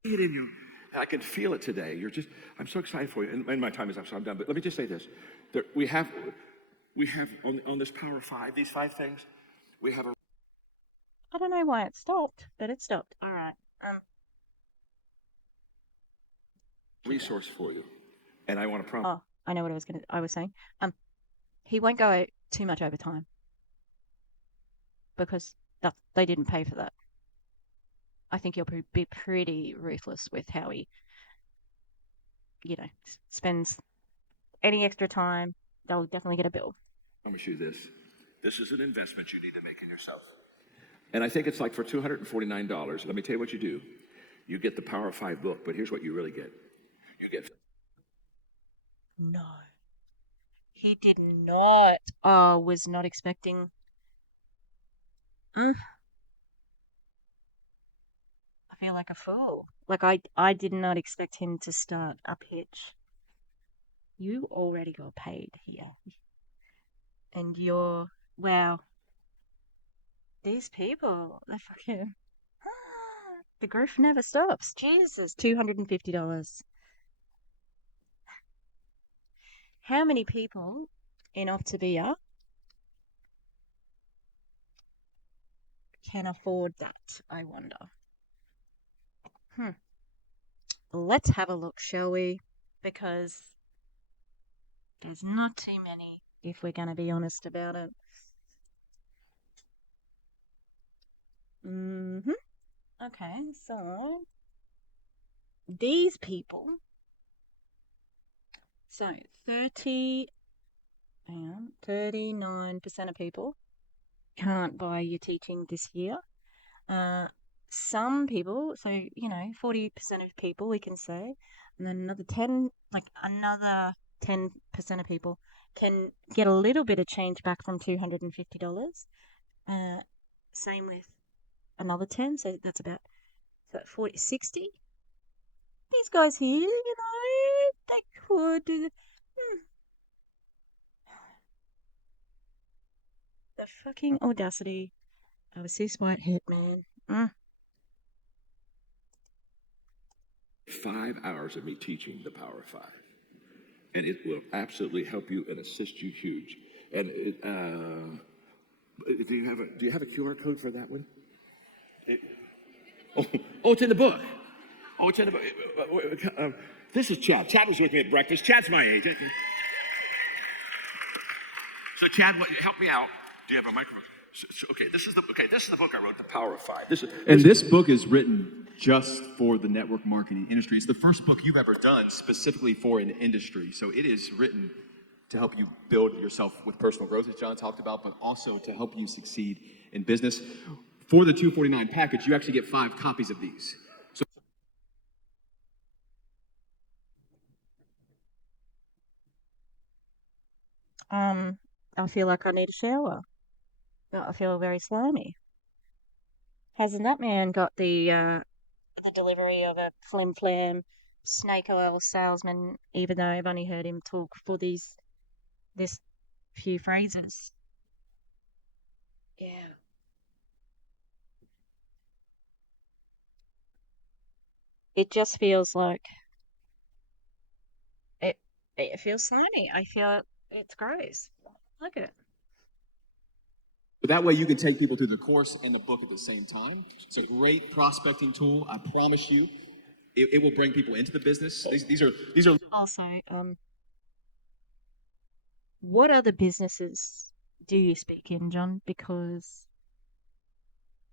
it in you. I can feel it today. I'm so excited for you. And my time is up, so I'm done. But let me just say this: we have on this Power of Five, these 5 things, we have a I don't know why it stopped, but it stopped. All right. resource for you, and I want to promise. Oh, I know what I was saying. He won't go too much over time because they didn't pay for that. I think he'll be pretty ruthless with how he, spends any extra time. They'll definitely get a bill. I promise you this. This is an investment you need to make in yourself. And I think it's like for $249. Let me tell you what you do. You get the Power of 5 book, but here's what you really get. You get. No, he did not. Oh, was not expecting. I feel like a fool. Like I did not expect him to start a pitch. You already got paid here. And wow. These people, they're fucking, the growth never stops. Jesus, $250. How many people in Optavia can afford that, I wonder? Let's have a look, shall we? Because there's not too many, if we're going to be honest about it. Okay, so these people. So 39% of people can't buy your teaching this year. Some people, so 40% of people we can say, and then another 10% of people can get a little bit of change back from $250. Same with another 10, so that's about 40, 60. These guys here, they could do the fucking audacity of a cis-white hitman. 5 hours of me teaching the Power of 5. And it will absolutely help you and assist you huge. And do you have a QR code for that one? It's in the book. Oh, it's in the book. This is Chad. Chad was with me at breakfast. Chad's my age. So Chad, help me out. Do you have a microphone? Okay, this is the book I wrote, The Power of 5. This book is written just for the network marketing industry. It's the first book you've ever done specifically for an industry. So it is written to help you build yourself with personal growth, as John talked about, but also to help you succeed in business. For the $249 package, you actually get 5 copies of these. So I feel like I need a shower. I feel very slimy. Hasn't that man got the delivery of a flim flam snake oil salesman? Even though I've only heard him talk for this few phrases. Yeah. It just feels like it feels slimy. I feel it's gross. I like it. But that way you can take people through the course and the book at the same time. It's a great prospecting tool. I promise you, it will bring people into the business. These are. Also, what other businesses do you speak in, John? Because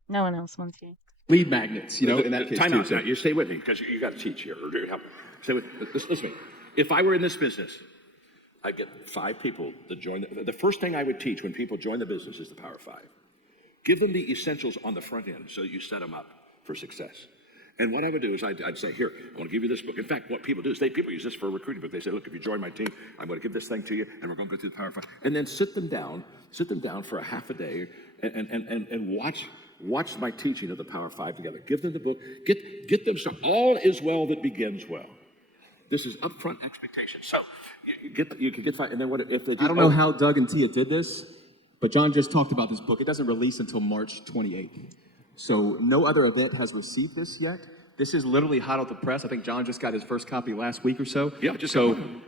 no one else wants you. lead magnets, you know, in that case Time too. out. So. Now, you stay with me because you got to teach here. Or help. Stay with. Listen to me. If I were in this business, I'd get 5 people that join. The first thing I would teach when people join the business is the Power 5. Give them the essentials on the front end so that you set them up for success. And what I would do is I'd say, here, I want to give you this book. In fact, what people do is people use this for a recruiting book. They say, look, if you join my team, I'm going to give this thing to you, and we're going to go through the Power 5. And then sit them down for a half a day and watch my teaching of the Power 5 together. Give them the book. Get them so all is well that begins well. This is upfront expectation. So you can get 5, and then what if they do? I don't know how Doug and Tia did this, but John just talked about this book. It doesn't release until March 28th. So no other event has received this yet. This is literally hot off the press. I think John just got his first copy last week or so. Yeah,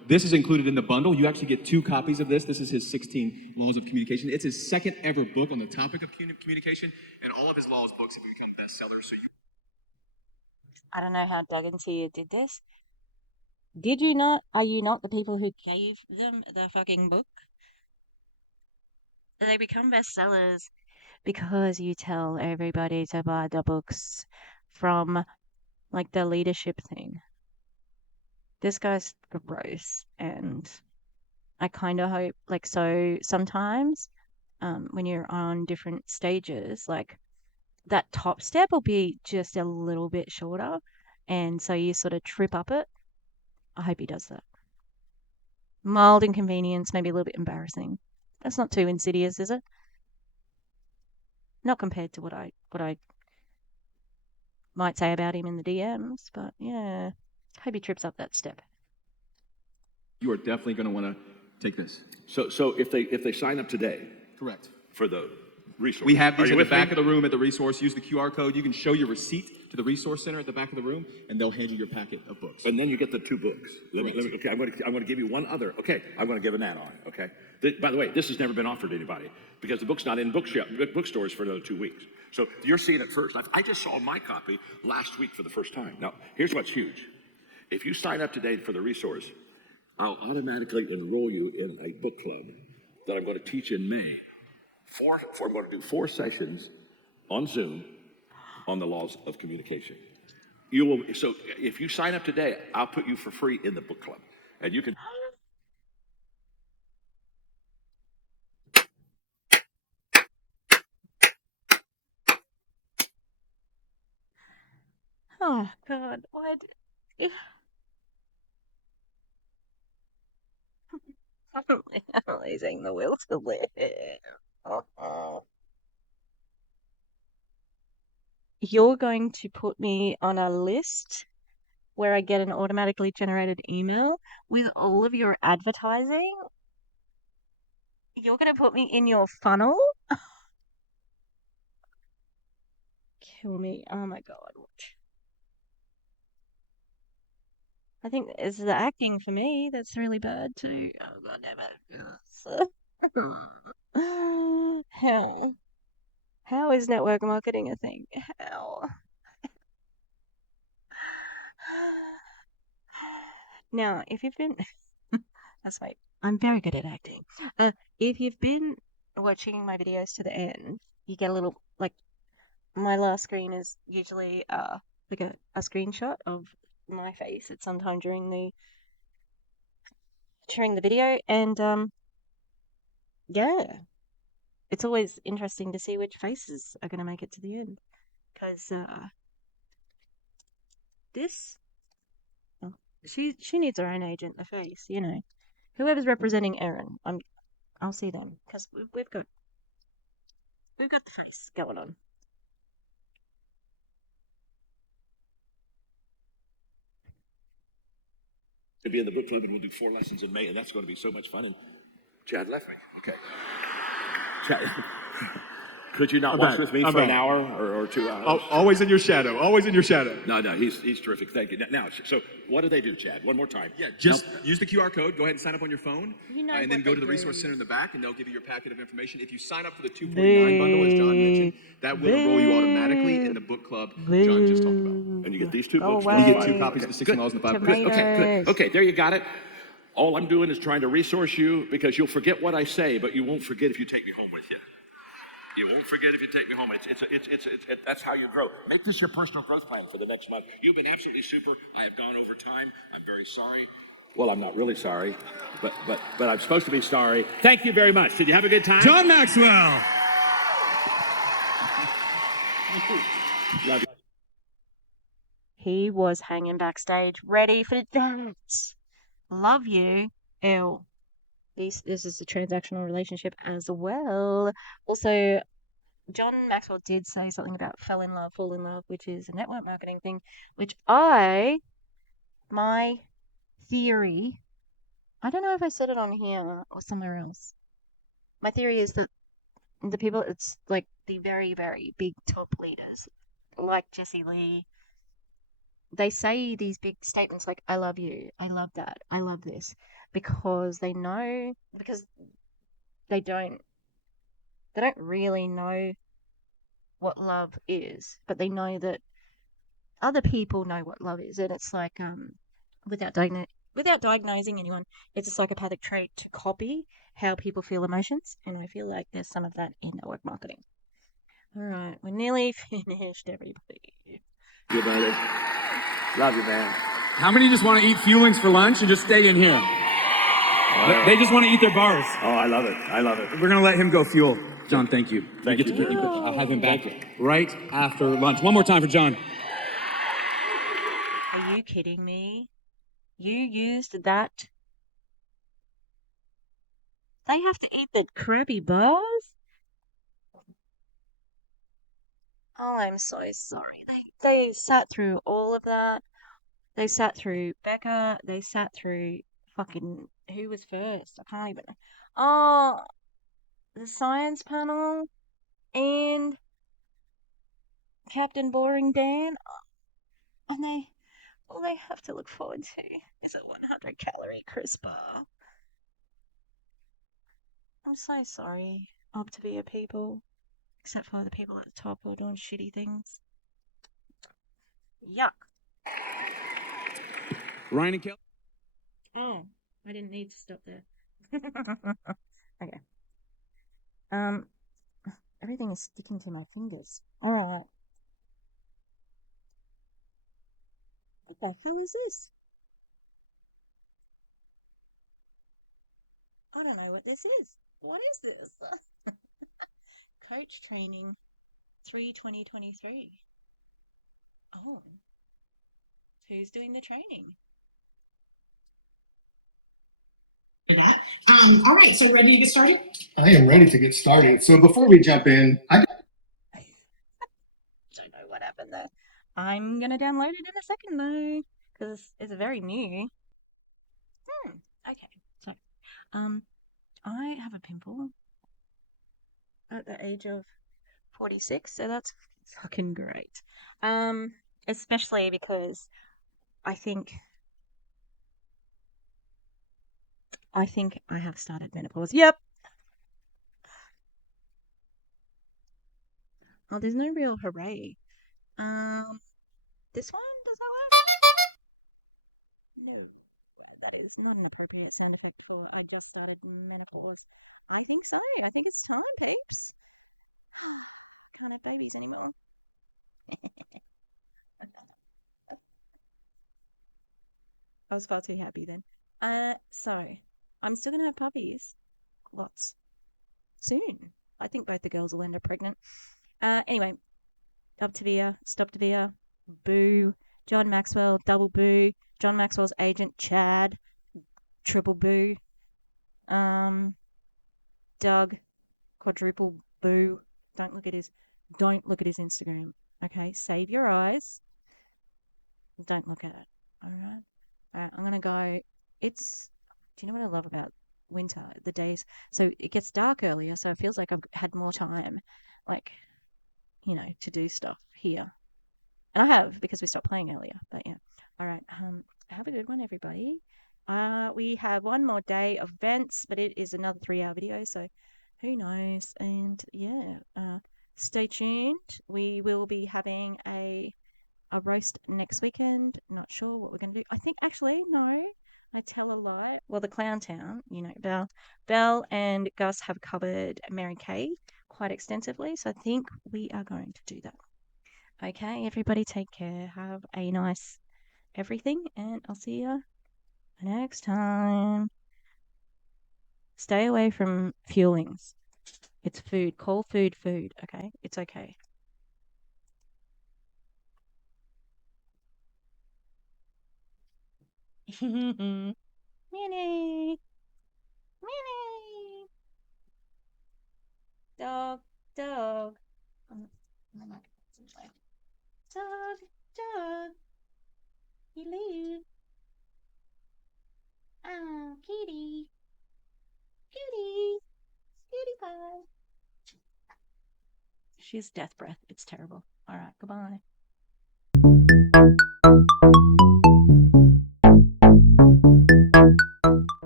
this is included in the bundle. You actually get 2 copies of this. This is his 16 Laws of Communication. It's his second ever book on the topic of communication, and all of his laws books have become bestsellers. So I don't know how Doug and Tia did this. Did you not? Are you not the people who gave them the fucking book? They become bestsellers because you tell everybody to buy the books from like the leadership thing. This guy's gross, and I kind of hope so sometimes when you're on different stages, like that top step will be just a little bit shorter, and so you sort of trip up it. I hope he does that. Mild inconvenience, maybe a little bit embarrassing. That's not too insidious, is it? Not compared to what I might say about him in the DMs, but yeah, hope he trips up that step. you are definitely going to want to take this. So if they sign up today, Correct. for the resource, We have these in the back me? of the room at the resource. Use the QR code. You can show your receipt to the resource center at the back of the room, and they'll hand you your packet of books. And then you get the 2 books. Okay, I'm going to give you one other. Okay, I'm going to give an add-on. Okay. By the way, this has never been offered to anybody because the book's not in bookstores for another 2 weeks. So you're seeing it first. I just saw my copy last week for the first time. Now, here's what's huge. If you sign up today for the resource, I'll automatically enroll you in a book club that I'm going to teach in May. I'm going to do 4 sessions on Zoom on the laws of communication. So if you sign up today, I'll put you for free in the book club, and you can. Oh God, what? I'm losing the will to live. You're going to put me on a list where I get an automatically generated email with all of your advertising? You're going to put me in your funnel? Kill me. Oh my God. I think it's the acting for me that's really bad too. Oh God, damn it. How is network marketing a thing? How? Now, if you've been, that's right, I'm very good at acting. If you've been watching my videos to the end, you get a little, my last screen is usually like a screenshot of my face at some time during the video, and yeah, it's always interesting to see which faces are going to make it to the end, because this, well, she needs her own agent, the face, you know, whoever's representing Erin, I'll see them, because we've got the face going on. To be in the book club, and we'll do 4 lessons in May, and that's going to be so much fun. And Chad left me. Okay. Chad, could you not watch with me for an hour or 2 hours? Always in your shadow. Always in your shadow. No, he's terrific. Thank you. Now, so what do they do, Chad? One more time. Yeah, just use the QR code. Go ahead and sign up on your phone, You know and then what go they to the do. resource center in the back, and they'll give you your packet of information. If you sign up for the $249 bundle, as John mentioned, that will enroll you automatically in the book club John just talked about. And you get these 2 books. away. You get 2 copies of the 16 Laws and the 5 Books. Tomatoes. Okay, there you got it. All I'm doing is trying to resource you because you'll forget what I say, but you won't forget if you take me home with you. You won't forget if you take me home. That's how you grow. Make this your personal growth plan for the next month. You've been absolutely super. I have gone over time. I'm very sorry. Well, I'm not really sorry, but I'm supposed to be sorry. Thank you very much. Did you have a good time? John Maxwell. Love you. He was hanging backstage, ready for that. Love you. Ew. This is a transactional relationship as well. Also, John Maxwell did say something about fell in love, fall in love, which is a network marketing thing, which my theory, I don't know if I said it on here or somewhere else. My theory is that the people, it's like the very, very big top leaders, like Jesse Lee, they say these big statements like, I love you, I love that, I love this, because they know, because they don't really know what love is, but they know that other people know what love is, and it's like without diagnosing anyone, it's a psychopathic trait to copy how people feel emotions, and I feel like there's some of that in network marketing. All right, we're nearly finished, everybody. You buddy. Love you, man. How many just want to eat Fuelings for lunch and just stay in here? They just want to eat their bars. Oh, I love it. I love it. We're going to let him go fuel. John, thank you. Thank you. you. I'll have him back right after lunch. One more time for John. Are you kidding me? You used that? They have to eat the Krabby bars? Oh, I'm so sorry. They sat through all of that. They sat through Becca. They sat through fucking who was first? I can't even. Oh, the science panel and Captain Boring Dan, and all they have to look forward to is a 100-calorie crisp bar. I'm so sorry, Optavia people, except for the people at the top who are doing shitty things. Yuck. Ryan and Kelly. Oh, I didn't need to stop there. Okay. Everything is sticking to my fingers. All right. What the hell is this? I don't know what this is. What is this? Coach training 3/20/23. Oh. Who's doing the training? All right, so ready to get started? I am ready to get started. So before we jump in, I Don't know what happened there. I'm gonna download it in a second though, because it's very new. Okay. So, I have a pimple at the age of 46, so that's fucking great. Especially because I think I have started menopause. Yep. Oh, there's no real hooray. This one, does that work? No, that is not an appropriate sound effect for I just started menopause. I think so. I think it's time, peeps. Can't have babies anymore. I was far too happy then. So I'm still gonna have puppies, but soon. I think both the girls will end up pregnant. Anyway, Optavia, Stoptavia, Boo, John Maxwell, Double Boo, John Maxwell's agent Chad, Triple Boo, Doug, Quadruple Boo. Don't look at his Instagram. Okay, save your eyes. Don't look at it. Alright, I'm gonna go. It's, you know what I love about winter? The days, so it gets dark earlier, so it feels like I've had more time, like, to do stuff here. I have, because we stopped playing earlier, but yeah. Alright, have a good one, everybody. We have one more day of events, but it is another 3-hour video, so who knows? And yeah, stay tuned. We will be having a roast next weekend. Not sure what we're going to do. I think, actually, no, I tell a lie. Well, the Clown Town, Belle and Gus have covered Mary Kay quite quite extensively, so I think we are going to do that. Okay, everybody take care. Have a nice everything, and I'll see you next time. Stay away from fuelings. It's food. Call food food, okay? It's okay. Minnie! Minnie! Dog, dog. My microphone's in the way. Dog, dog. Hello. Oh, kitty. Kitty. Kitty pie. She has death breath. It's terrible. All right, goodbye.